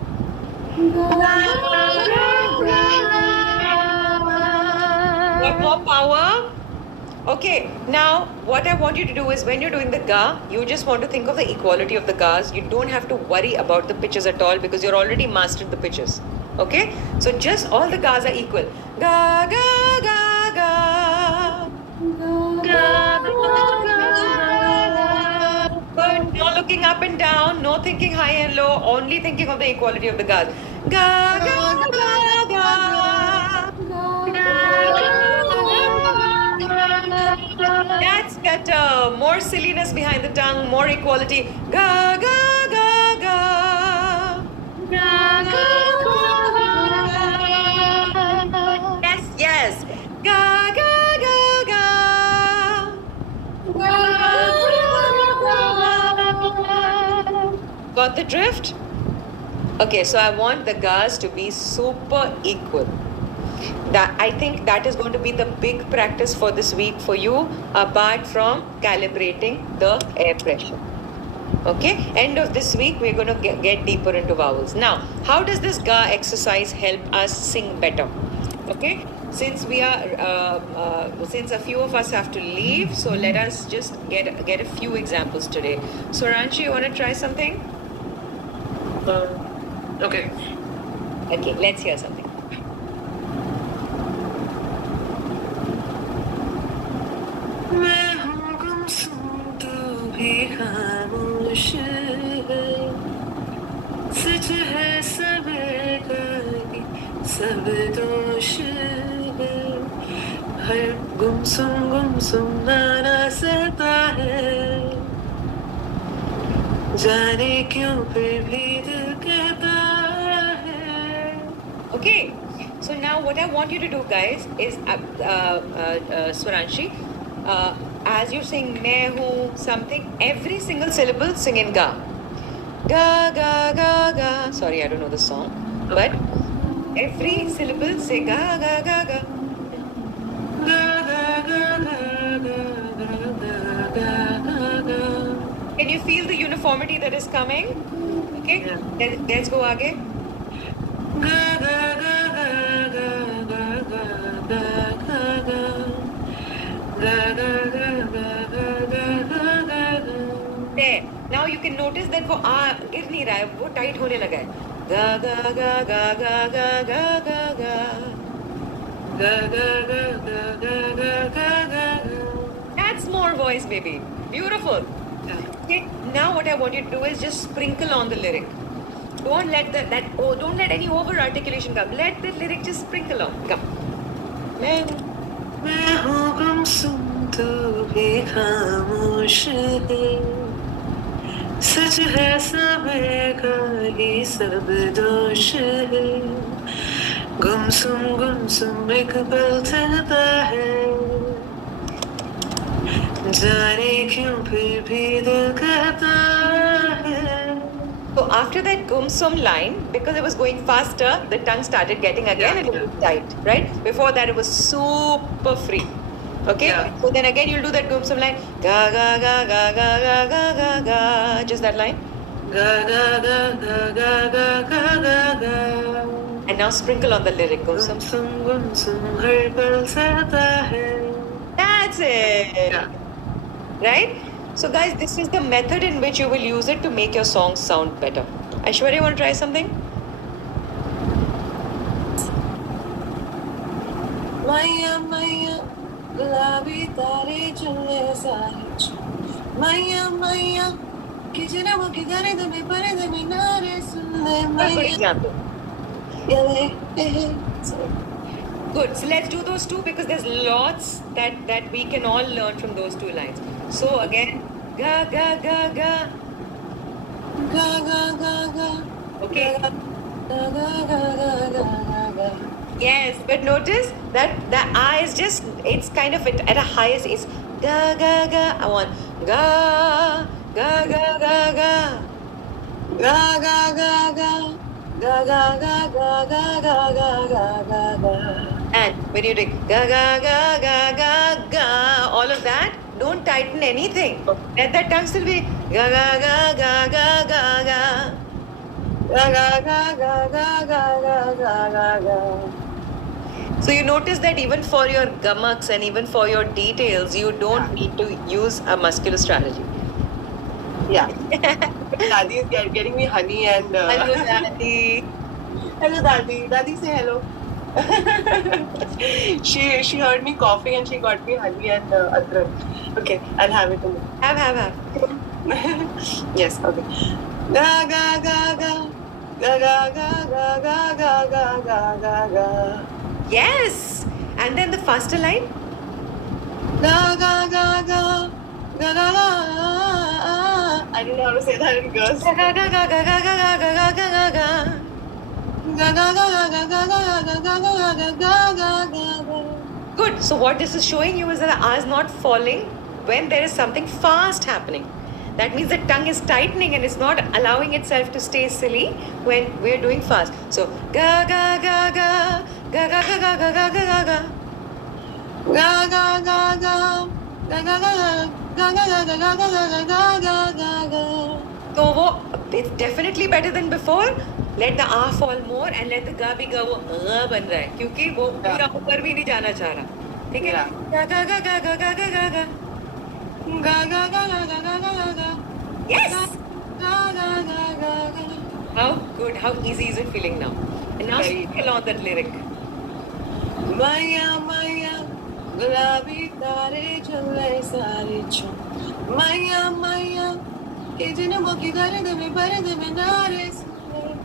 Got more power? Okay, now what I want you to do is when you're doing the ga, you just want to think of the equality of the gas. You don't have to worry about the pitches at all because you're already mastered the pitches. Okay, so just all the gas are equal. Ga ga ga ga. Good. No looking up and down, no thinking high and low, only thinking of the equality of the gas. Ga ga ga ga. That's better. More silliness behind the tongue, more equality. Ga ga ga ga. Yes, yes. Ga ga ga ga. Got the drift? Okay, so I want the gas to be super equal. That I think that is going to be the big practice for this week for you, apart from calibrating the air pressure. Okay, end of this week we're going to get deeper into vowels. Now, how does this ga exercise help us sing better? Okay, since we are since a few of us have to leave, so let us just get a few examples today. So Ranchi, you want to try something? Okay. Okay, let's hear something. मैं हूँ गुमसुम तू भी खामोश है सच है सब सब दोष है हर गुमसुम नाना सहता है जाने क्यों फिर भी दिल कहता है. Okay, so now what I want you to do, guys, is Swaranshi, as you're saying "मैं हूँ" something, every single syllable sing in ga. Ga ga ga ga. Sorry, I don't know the song, but every syllable say ga ga ga ga. Can you feel the uniformity that is coming? Okay, Yeah. Let's go आगे. There. Now you can notice that वो आ गिर नहीं रहा है, वो tight होने लगा है. Ga ga ga ga ga ga ga ga ga. That's more voice, baby. Beautiful. Okay. Now what I want you to do is just sprinkle on the lyric. Don't let don't let any over articulation come. Let the lyric just sprinkle on. Come. मैं हूँ गुमसुम तू भी खामोश है सच है समय का ही सब दोष है गुमसुम एक पल ठहरता है जाने क्यों फिर भी दिल कहता है. So after that gumsum line, because it was going faster, the tongue started getting again a little tight, right? Before that, it was super free. Okay? Yeah. So then again, you'll do that gumsum line. Ga ga ga ga ga ga ga ga ga. Just that line. Ga ga ga ga ga ga ga ga ga. And now sprinkle on the lyric gumsum. गुमसुम हर पल सहता है. That's it. Yeah. Right? So, guys, this is the method in which you will use it to make your songs sound better. Aishwarya, you want to try something? Maya, Maya, gulabi tare chule sare. Maya, Maya, kijana wo kidare de me pare de me nare sunne For Maya. example. Sorry. Good. So let's do those two because there's lots that we can all learn from those two lines. So again, ga ga ga ga. Ga ga ga ga. Okay. Ga ga ga ga ga ga. Yes, but notice that the I is just it's kind of at a highest. It's ga ga ga. I want ga ga ga ga ga. Ga ga ga ga. Ga ga ga ga ga ga ga ga ga ga. And when you do ga ga ga ga ga ga, all of that, don't tighten anything. Let that tongue still be ga ga ga ga ga ga ga. Ga ga ga ga ga ga ga ga ga ga. So you notice that even for your gamaks and even for your details, you don't need to use a muscular strategy. Yeah. Dadi is getting me honey and. Hello, Daddy. Hello, Dadi. Dadi, say hello. she heard me coughing and she got me honey and adrak. Okay, I'll have it. Have. Yes. Okay. Ga ga ga ga. Ga ga ga ga ga ga ga ga ga ga. Yes. And then the faster line. Ga ga ga ga. Ga ga ga. I don't know how to say that in girls. Ga ga ga ga ga ga ga ga ga ga ga ga. Ga ga ga ga ga ga ga ga ga ga ga ga ga ga. Good. So what this is showing you is that the R is not falling when there is something fast happening. That means the tongue is tightening and it's not allowing itself to stay silly when we're doing fast. So ga ga ga ga ga ga ga ga ga ga ga ga ga. Ga ga ga ga. Ga ga ga ga. Ga ga ga ga ga ga ga ga ga ga ga. So wo, it's definitely better than before. Let the uh fall more and let the गा भी गा वो ग बन रहा है क्योंकि वो पूरा ऊपर भी नहीं जाना चाह रहा. ठीक है? गा गा गा गा गा गा गा गा गा. Ga ga ga ga ga ga ga ga. Yes. Ga ga ga ga ga. How good? How easy is it feeling now? And now Very sing along that lyric. Maya Maya, gulabi tare chule sare chum. Maya Maya, kijana wo kidare de me pare de me nare sunne.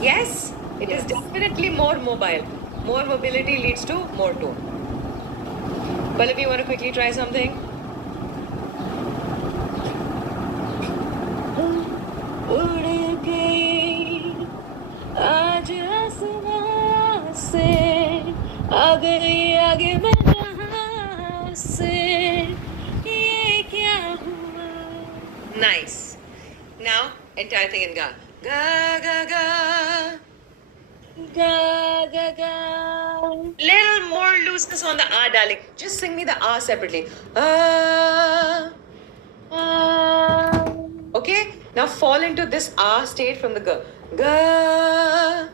Yes, it is definitely more mobile. More mobility leads to more tone. Pallavi, you want to quickly try something? उड़ गई आज आसमां से आ गई आगे मैं जहां से ये क्या हुआ. Nice. Now, entire thing in ga. Ga ga ga. Ga ga ga. Little more looseness on the ah, darling. Just sing me the ah separately. Ah. Okay? Now fall into this ah state from the ga. Ga.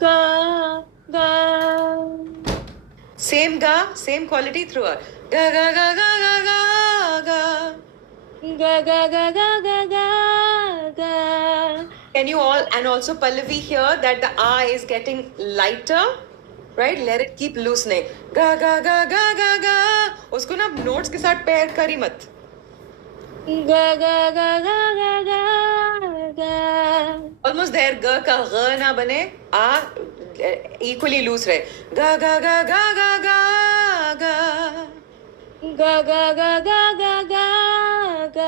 Ga ga. Same ga, same quality through a ga ga ga ga ga ga ga. Ga ga ga ga ga ga ga. Can you all and also Pallavi here that the ah is getting lighter, right? Let it keep loosening. Ga ga ga ga ga ga. उसको ना notes के साथ pair करी मत. Ga ga ga ga ga ga ga. Almost there. Ga का g ना बने ah equally loose रहे. Ga ga ga ga ga ga ga. Ga ga ga ga ga ga ga.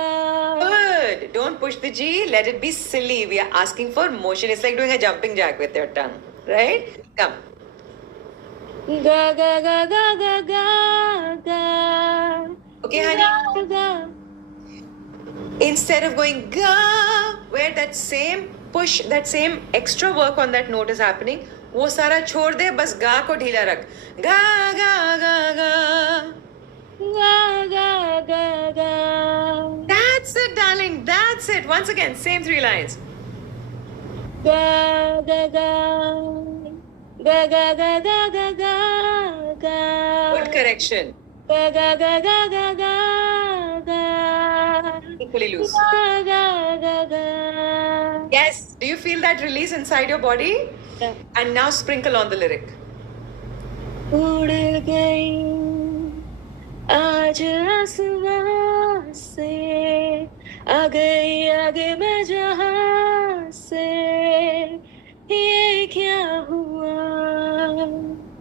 Good. Don't push the G. Let it be silly. We are asking for motion. It's like doing a jumping jack with your tongue, right? Come. Ga ga ga ga ga ga ga. Okay, honey. Ga ga. Instead of going ga, where that same push, that same extra work on that note is happening, वो सारा छोड़ दे बस गा को ढीला रख. Ga ga ga ga. Ga ga ga ga. That's it, darling. That's it. Once again, same three lines. Ga ga ga. Ga ga ga ga ga ga ga. Good correction. Ga ga ga ga ga ga ga. Equally loose. Ga, ga, ga, ga. Yes. Do you feel that release inside your body? Yeah. And now sprinkle on the lyric. उड़ गई आज आसमां से आ गई मैं जहां से ये क्या हुआ.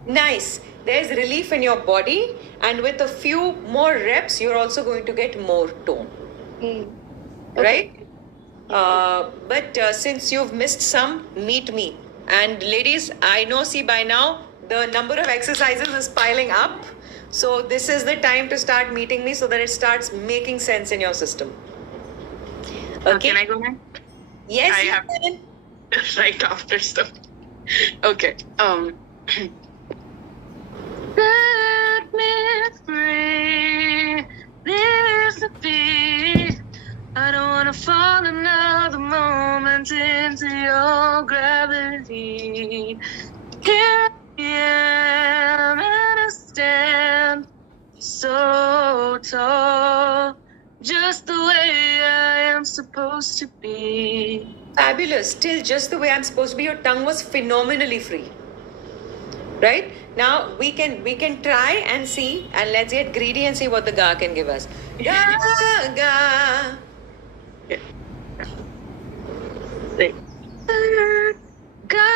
Nice. There's relief in your body, and with a few more reps, you're also going to get more tone. Right? But since you've missed some, meet me. And ladies, I know, see, by now, the number of exercises is piling up. So this is the time to start meeting me so that it starts making sense in your system. Okay? Can I go now? Yes, I you have- can. Right after stuff. Okay. Set me free. This to be. I don't wanna fall another moment into your gravity. Here I am, and I stand so tall, just the way I am supposed to be. Fabulous. Still just the way I'm supposed to be. Your tongue was phenomenally free. Right? Now we can try and see, and let's get greedy and see what the ga can give us. Ga ga. Like, ga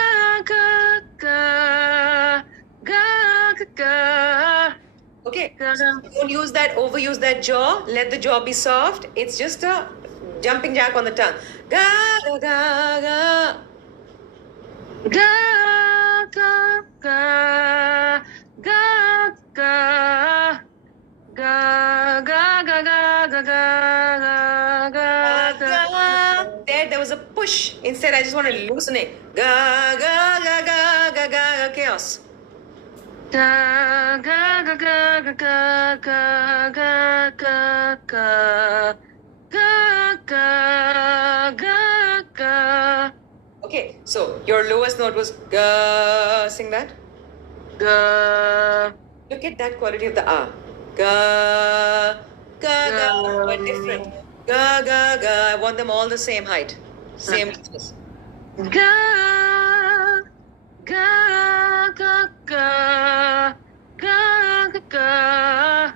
ga ga ga ga ga. Okay. Don't overuse that jaw. Let the jaw be soft. It's just a jumping jack on the tongue. Ga ga ga ga. Ga ga ga ga ga ga ga ga ga ga ga ga ga. There was a push. Instead, I just want to loosen it. Ga ga ga ga ga ga. Chaos. Ga ga ga ga ga ga ga ga ga ga ga ga ga. Okay, so your lowest note was ga. Sing that. Ga Look at that quality of the ah. Ga ga ga, but different. Ga ga ga. I want them all the same height, same thickness. ga ga ga ga ga ga ga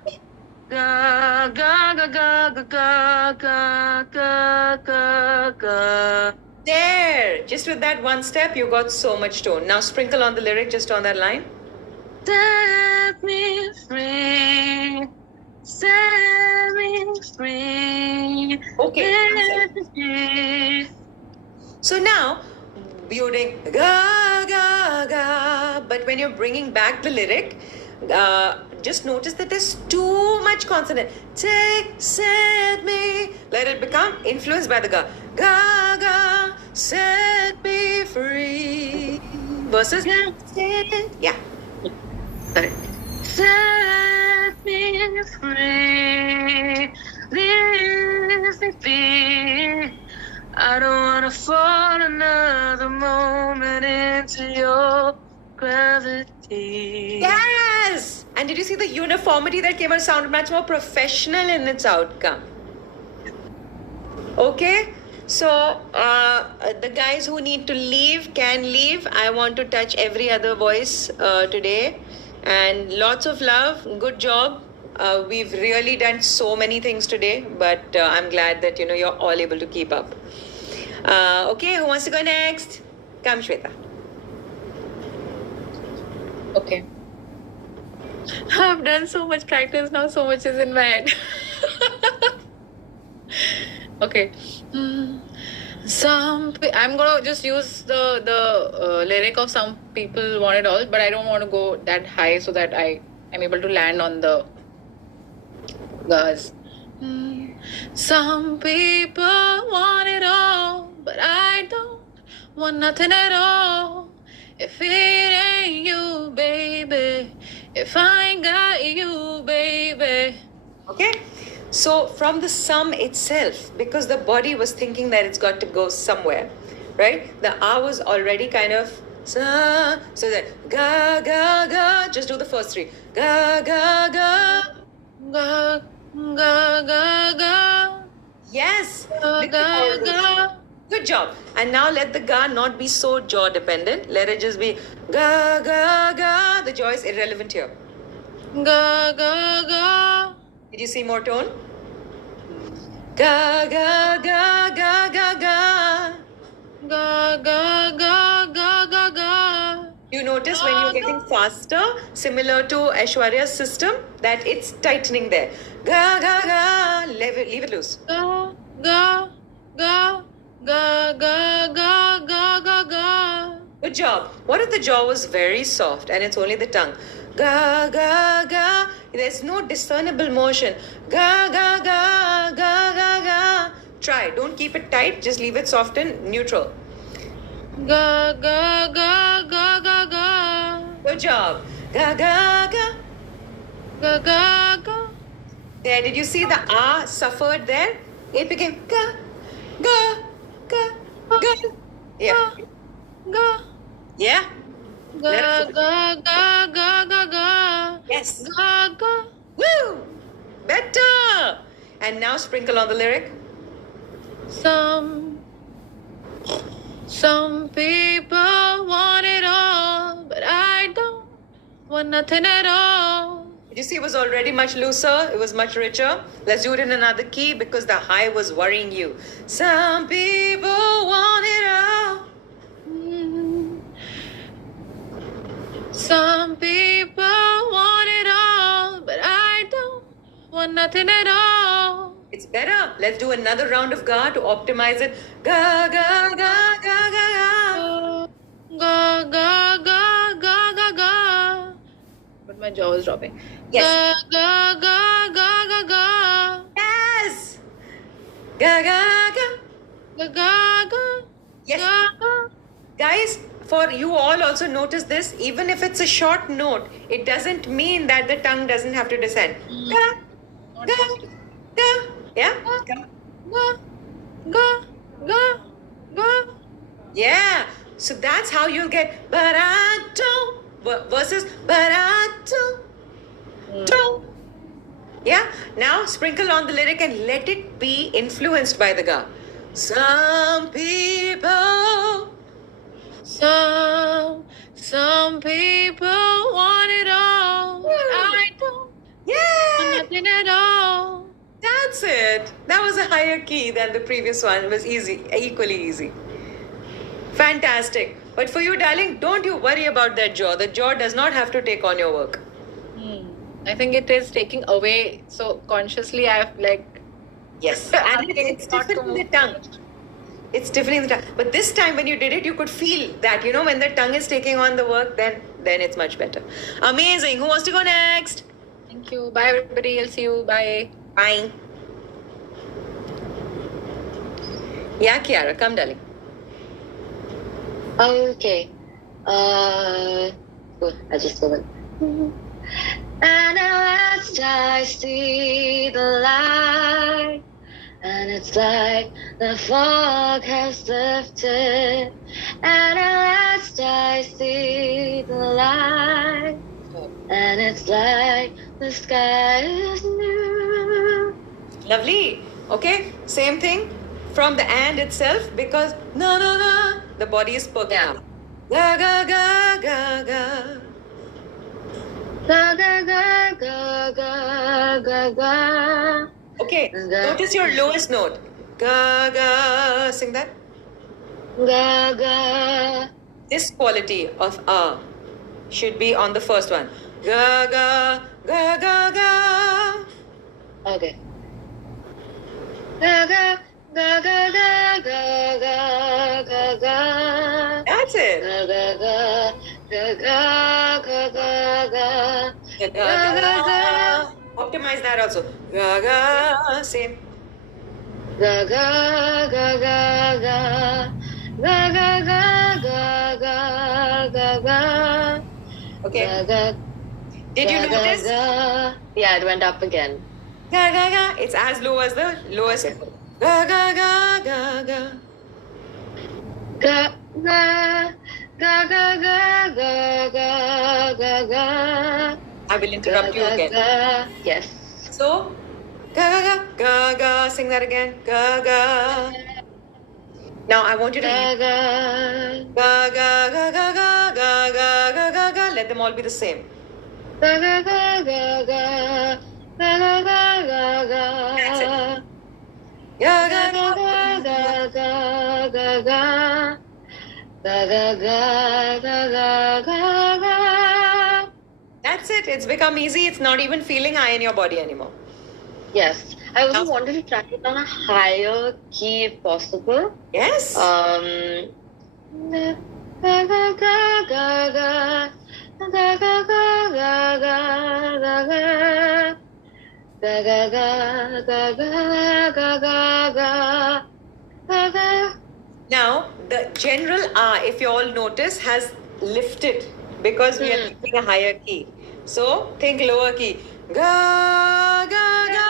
ga ga ga ga ga ga ga ga. There, just with that one step, you got so much tone. Now sprinkle on the lyric just on that line. Set me free, set me free. Okay. Let me be. So now you're doing ga ga ga, but when you're bringing back the lyric, just notice that there's too much consonant. Take, set me. Let it become influenced by the ga. Ga ga, set me free. Versus yeah. Sorry. Set me free, leave me be. I don't wanna fall another moment into your gravity. Yes! And did you see the uniformity that came out? Sounded much more professional in its outcome. Okay? So, the guys who need to leave can leave. I want to touch every other voice today. And lots of love. Good job. We've really done so many things today, but I'm glad that, you're all able to keep up. Okay, who wants to go next? Come, Shweta. Okay. I've done so much practice now, so much is in my head. Okay. I'm gonna just use the lyric of some people want it all, but I don't want to go that high so that I am able to land on the gas. Some people want it all, but I don't want nothing at all. If it ain't you, baby, if I ain't got you, baby. Okay, so from the sum itself, because the body was thinking that it's got to go somewhere, right? The ah was already kind of sa, so that ga ga ga. Just do the first three. Ga ga ga. Ga, Ga ga ga. Yes. Ga Lift the ga pauses. ga. Good job. And now let the ga not be so jaw dependent. Let it just be ga ga ga. The jaw is irrelevant here. Ga ga ga. Did you see more tone? Ga ga ga ga ga ga. Ga ga ga ga ga ga. You notice when you're getting faster, similar to Aishwarya's system, that it's tightening there. Ga ga ga. Leave it loose. Ga ga ga ga ga ga ga ga ga. Good job. What if the jaw was very soft and it's only the tongue? Ga ga ga. There's no discernible motion. Ga ga ga ga ga ga. Try. Don't keep it tight. Just leave it soft and neutral. Ga ga ga ga ga ga. Good job. Ga ga ga. Ga ga ga. There. Did you see the ah suffered there? It became ga ga ga ga. Yeah. Ga Yeah. ga ga ga ga ga ga. Yes. Ga ga. Woo! Better. And now sprinkle on the lyric. Some people want it all, but I don't want nothing at all. Did you see it was already much looser? It was much richer. Let's do it in another key because the high was worrying you. Some people want it all. Some people want it all, but I don't want nothing at all. It's better. Let's do another round of ga to optimize it. Ga ga ga ga ga ga. Ga ga ga ga ga ga. But my jaw is dropping. Yes. Ga ga ga ga ga ga. Yes. Ga ga ga. Ga ga ga. Yes. Ga ga. Guys, for you all also notice this. Even if it's a short note, it doesn't mean that the tongue doesn't have to descend. Ga ga ga. Yeah. Ga. Ga ga ga ga. Yeah. So that's how you'll get but I don't versus but I don't. Yeah. Now sprinkle on the lyric and let it be influenced by the ga. Some people. Some people want it all, but I don't want Yeah. nothing at all. That's it. That was a higher key than the previous one. It was easy, equally easy. Fantastic. But for you, darling, don't you worry about that jaw. The jaw does not have to take on your work. I think it is taking away. So consciously, I've like Yes. And asking it's not to stiffening the move. tongue. It's stiffening the tongue. But this time when you did it, you could feel that, when the tongue is taking on the work, then it's much better. Amazing. Who wants to go next? Thank you. Bye, everybody. I'll see you. Bye. Bye. Yeah, Kiara, come, darling. Okay. Good. I just saw it. And at last I see the light, and it's like the fog has lifted. And at last I see the light, and it's like the sky is new. Lovely. Okay, same thing from the and itself because na the body is perking Yeah. up. Ga ga ga ga ga. Ga ga ga ga ga ga ga. Okay, notice your lowest note. Ga ga. Sing that. Ga ga. This quality of should be on the first one. Ga ga ga ga ga. Okay. Ga ga ga ga ga ga ga ga ga. That's it. Ga ga ga ga ga ga ga ga. Ga ga ga. Optimize that also. Ga ga. Same. Ga ga ga ga ga. Ga ga ga ga ga ga ga. Okay. Ga ga. Did you ga, ga, notice? ga. Yeah, it went up again. Ga ga ga. It's as low as the lowest. Ga ga ga ga ga. Ga ga ga ga ga ga ga ga ga. I will interrupt you Ga, again. ga. Yes. So, Ga ga ga ga ga. Sing that again. Ga ga. Now I want you to Ga ga. ga ga ga ga ga ga ga ga ga ga. Let them all be the same. Ga ga ga ga ga. Ga ga ga ga ga. That's it. Ga ga Ga ga ga ga ga ga. Ga ga ga ga ga ga ga. That's it. It's become easy. It's not even feeling high in your body anymore. Yes. I also wanted to try it on a higher key if possible. Yes. Ga ga ga ga ga ga. Ga ga ga ga ga ga ga. Ga ga ga ga ga ga ga ga. Ga ga. Now, the general if you all notice, has lifted because we are keeping a higher key. So, think lower key. Ga, ga, ga.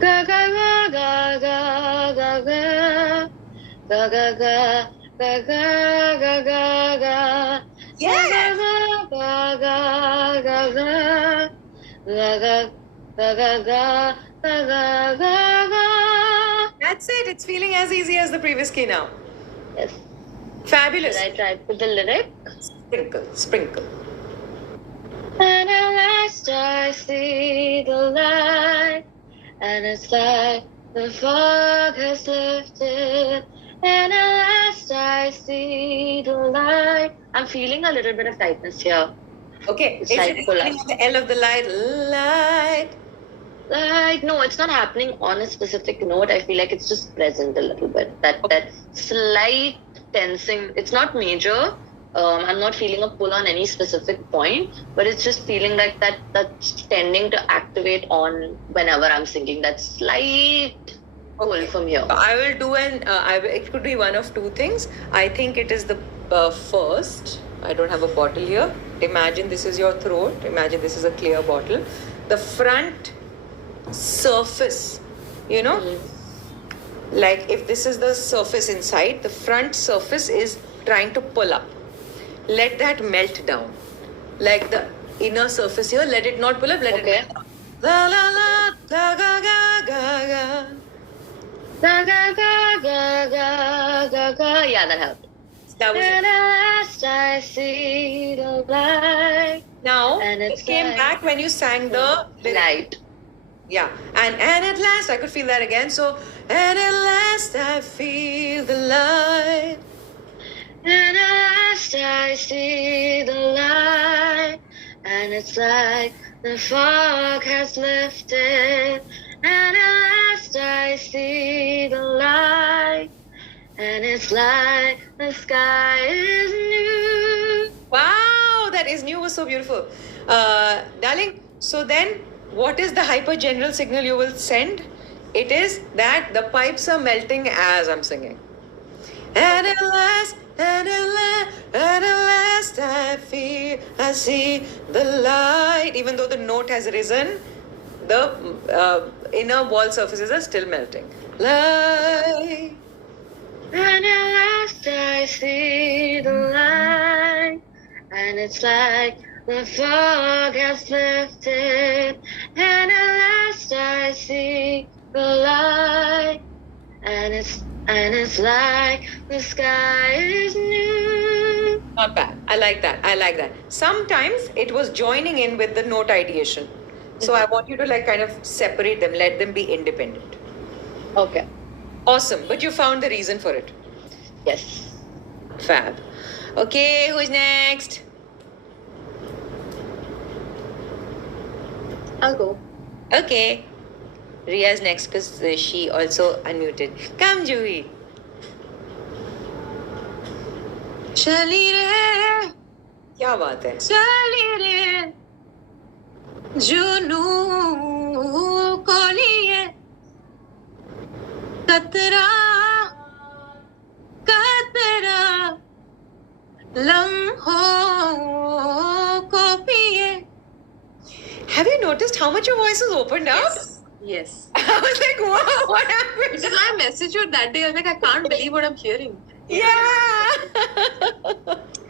Ga ga ga ga ga ga ga. Ga ga ga ga ga ga ga ga. Yes. Ga ga ga ga ga ga. Ga ga ga ga ga ga ga ga. That's it. It's feeling as easy as the previous key now. Yes. Fabulous. Should I try with the lyric? Sprinkle, sprinkle. And at last I see the light, and it's like the fog has lifted. And at last I see the light. I'm feeling a little bit of tightness here. Okay. It's Is like it full happening on the L of the light? Light. Like, no, it's not happening on a specific note. I feel like it's just present a little bit. That slight tensing. It's not major. I'm not feeling a pull on any specific point, but it's just feeling like that's tending to activate on whenever I'm singing. That slight pull from here. I will do it could be one of two things. I think it is the first. I don't have a bottle here. Imagine this is your throat. Imagine this is a clear bottle. The front surface, like if this is the surface inside, the front surface is trying to pull up. Let that melt down. Like the inner surface here, let it not pull up, let it melt down. La la la, ga ga ga ga ga. Ga ga ga ga ga ga ga. Yeah, that helped. That was And it. at last I see the light. Now, And it it's came like- back when you sang the lyric. Light. Yeah, and at last I could feel that again. So, and at last I feel the light. And at last I see the light, and it's like the fog has lifted. And at last I see the light, and it's like the sky is new. Wow, that is new was so beautiful. Darling, so then what is the hyper general signal you will send? It is that the pipes are melting as I'm singing. And at last, and at last I see the light. Even though the note has risen, the inner wall surfaces are still melting. Light. And at last I see the light, and it's like the fog has lifted. And at last I see the light, and it's like the sky is new. Not bad. I like that. I like that. Sometimes it was joining in with the note ideation. So I want you to kind of separate them, let them be independent. Okay. Awesome. But you found the reason for it. Yes. Fab. Okay, who's next? I'll go. Okay. Ria's next because she also unmuted. Come, Juhi. चली रे क्या बात है? चली रे जुनू को लिए कतरा कतरा लम्हों को पिए. Have you noticed how much your voice has opened up? Yes. I was like, wow, what happened? Which is why I messaged you that day. I was like, I can't believe what I'm hearing. Yeah.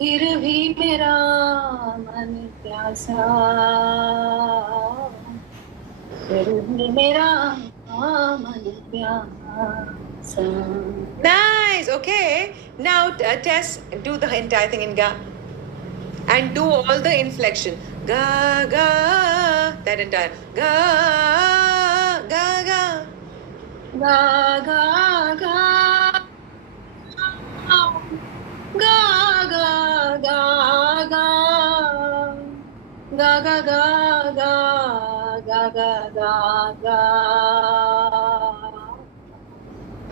फिर भी मेरा मन प्यासा, फिर भी मेरा मन प्यासा. Nice. Okay. Now, Tess, do the entire thing in ga. And do all the inflection. Ga, ga. That entire. Ga, ga, ga. Ga ga ga ga ga ga ga ga ga ga ga ga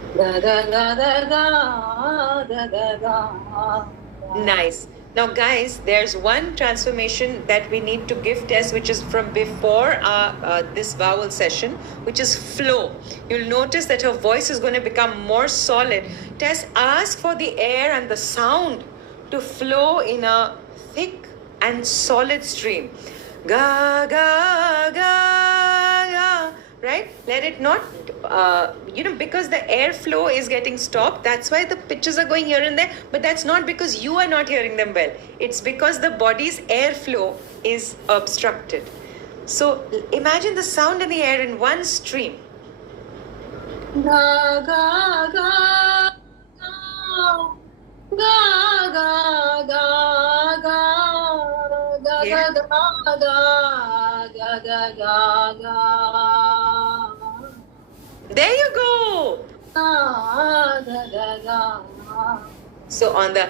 ga ga ga ga ga ga ga. Nice. Now, guys, there's one transformation that we need to give Tess, which is from before this vowel session, which is flow. You'll notice that her voice is going to become more solid. Tess, ask for the air and the sound to flow in a thick and solid stream. Ga, ga, ga, ga. Right? Let it not, because the airflow is getting stopped. That's why the pitches are going here and there. But that's not because you are not hearing them well. It's because the body's airflow is obstructed. So imagine the sound and the air in one stream. Ga ga ga ga ga ga ga ga Yeah. ga ga ga ga ga. There you go. So on the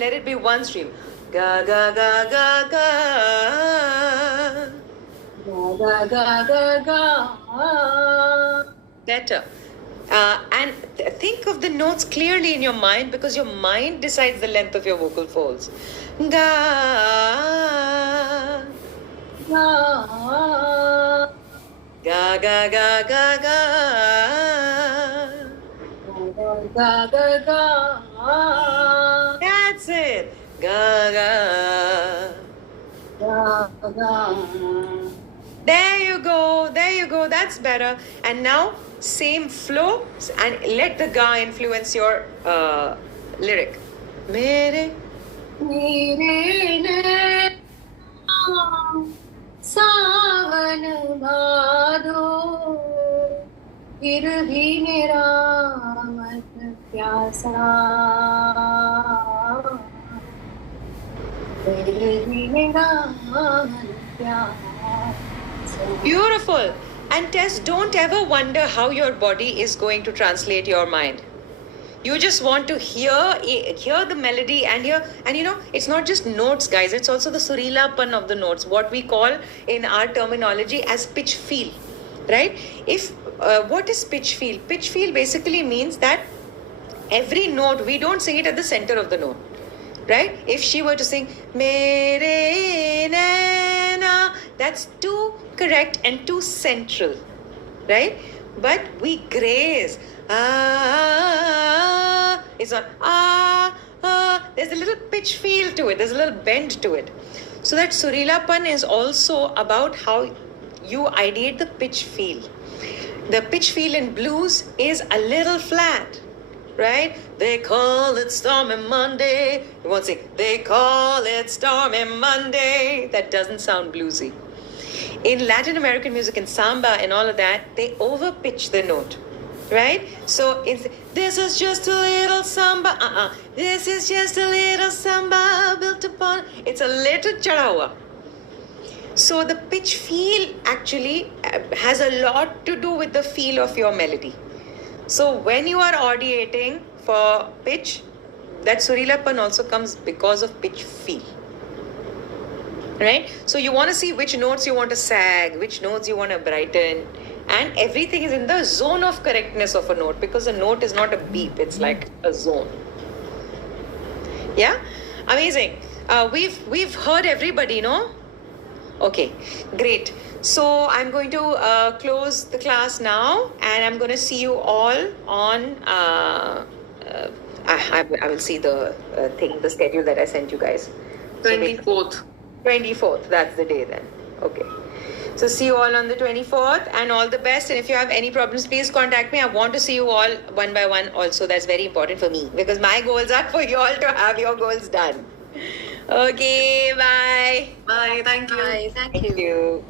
let it be one stream. Ga ga ga ga ga. Ga ga ga ga. Better. And think of the notes clearly in your mind, because your mind decides the length of your vocal folds. Ga. Ga ga ga ga ga. Ga ga ga. That's it. Ga ga. Ga ga. There you go. There you go. That's better. And now same flow, and let the ga influence your lyric. Mere. मेरे नैना सावन भादो, फिर भी मेरा मन प्यासा, फिर भी मेरा मन प्यासा. Beautiful. And Tess, don't ever wonder how your body is going to translate your mind. You just want to hear the melody and it's not just notes, guys. It's also the Surilapan of the notes, what we call in our terminology as pitch feel, right? What is pitch feel? Pitch feel basically means that every note, we don't sing it at the center of the note, right? If she were to sing Mere Naina, that's too correct and too central, right? But we graze. It's not there's a little pitch feel to it, there's a little bend to it. So that Surilapan is also about how you ideate the pitch feel. The pitch feel in blues is a little flat, right? They call it Stormy Monday. You won't say, they call it Stormy Monday. That doesn't sound bluesy. In Latin American music, in samba and all of that, they overpitch the note, right? So this is just a little samba. This is just a little samba built upon. It's a little charawa. So the pitch feel actually has a lot to do with the feel of your melody. So when you are audiating for pitch, that Surilapan also comes because of pitch feel. Right? So you want to see which notes you want to sag, which notes you want to brighten, and everything is in the zone of correctness of a note, because a note is not a beep, it's like a zone. Yeah? Amazing. We've heard everybody, no? Okay, great. So I'm going to close the class now, and I'm going to see you all on. I will see the the schedule that I sent you guys. 24th. 24th, that's the day then. Okay. So see you all on the 24th, and all the best. And if you have any problems, please contact me. I want to see you all one by one also. That's very important for me because my goals are for you all to have your goals done. Okay, bye. Bye. Thank you. Bye. Thank Thank you. you.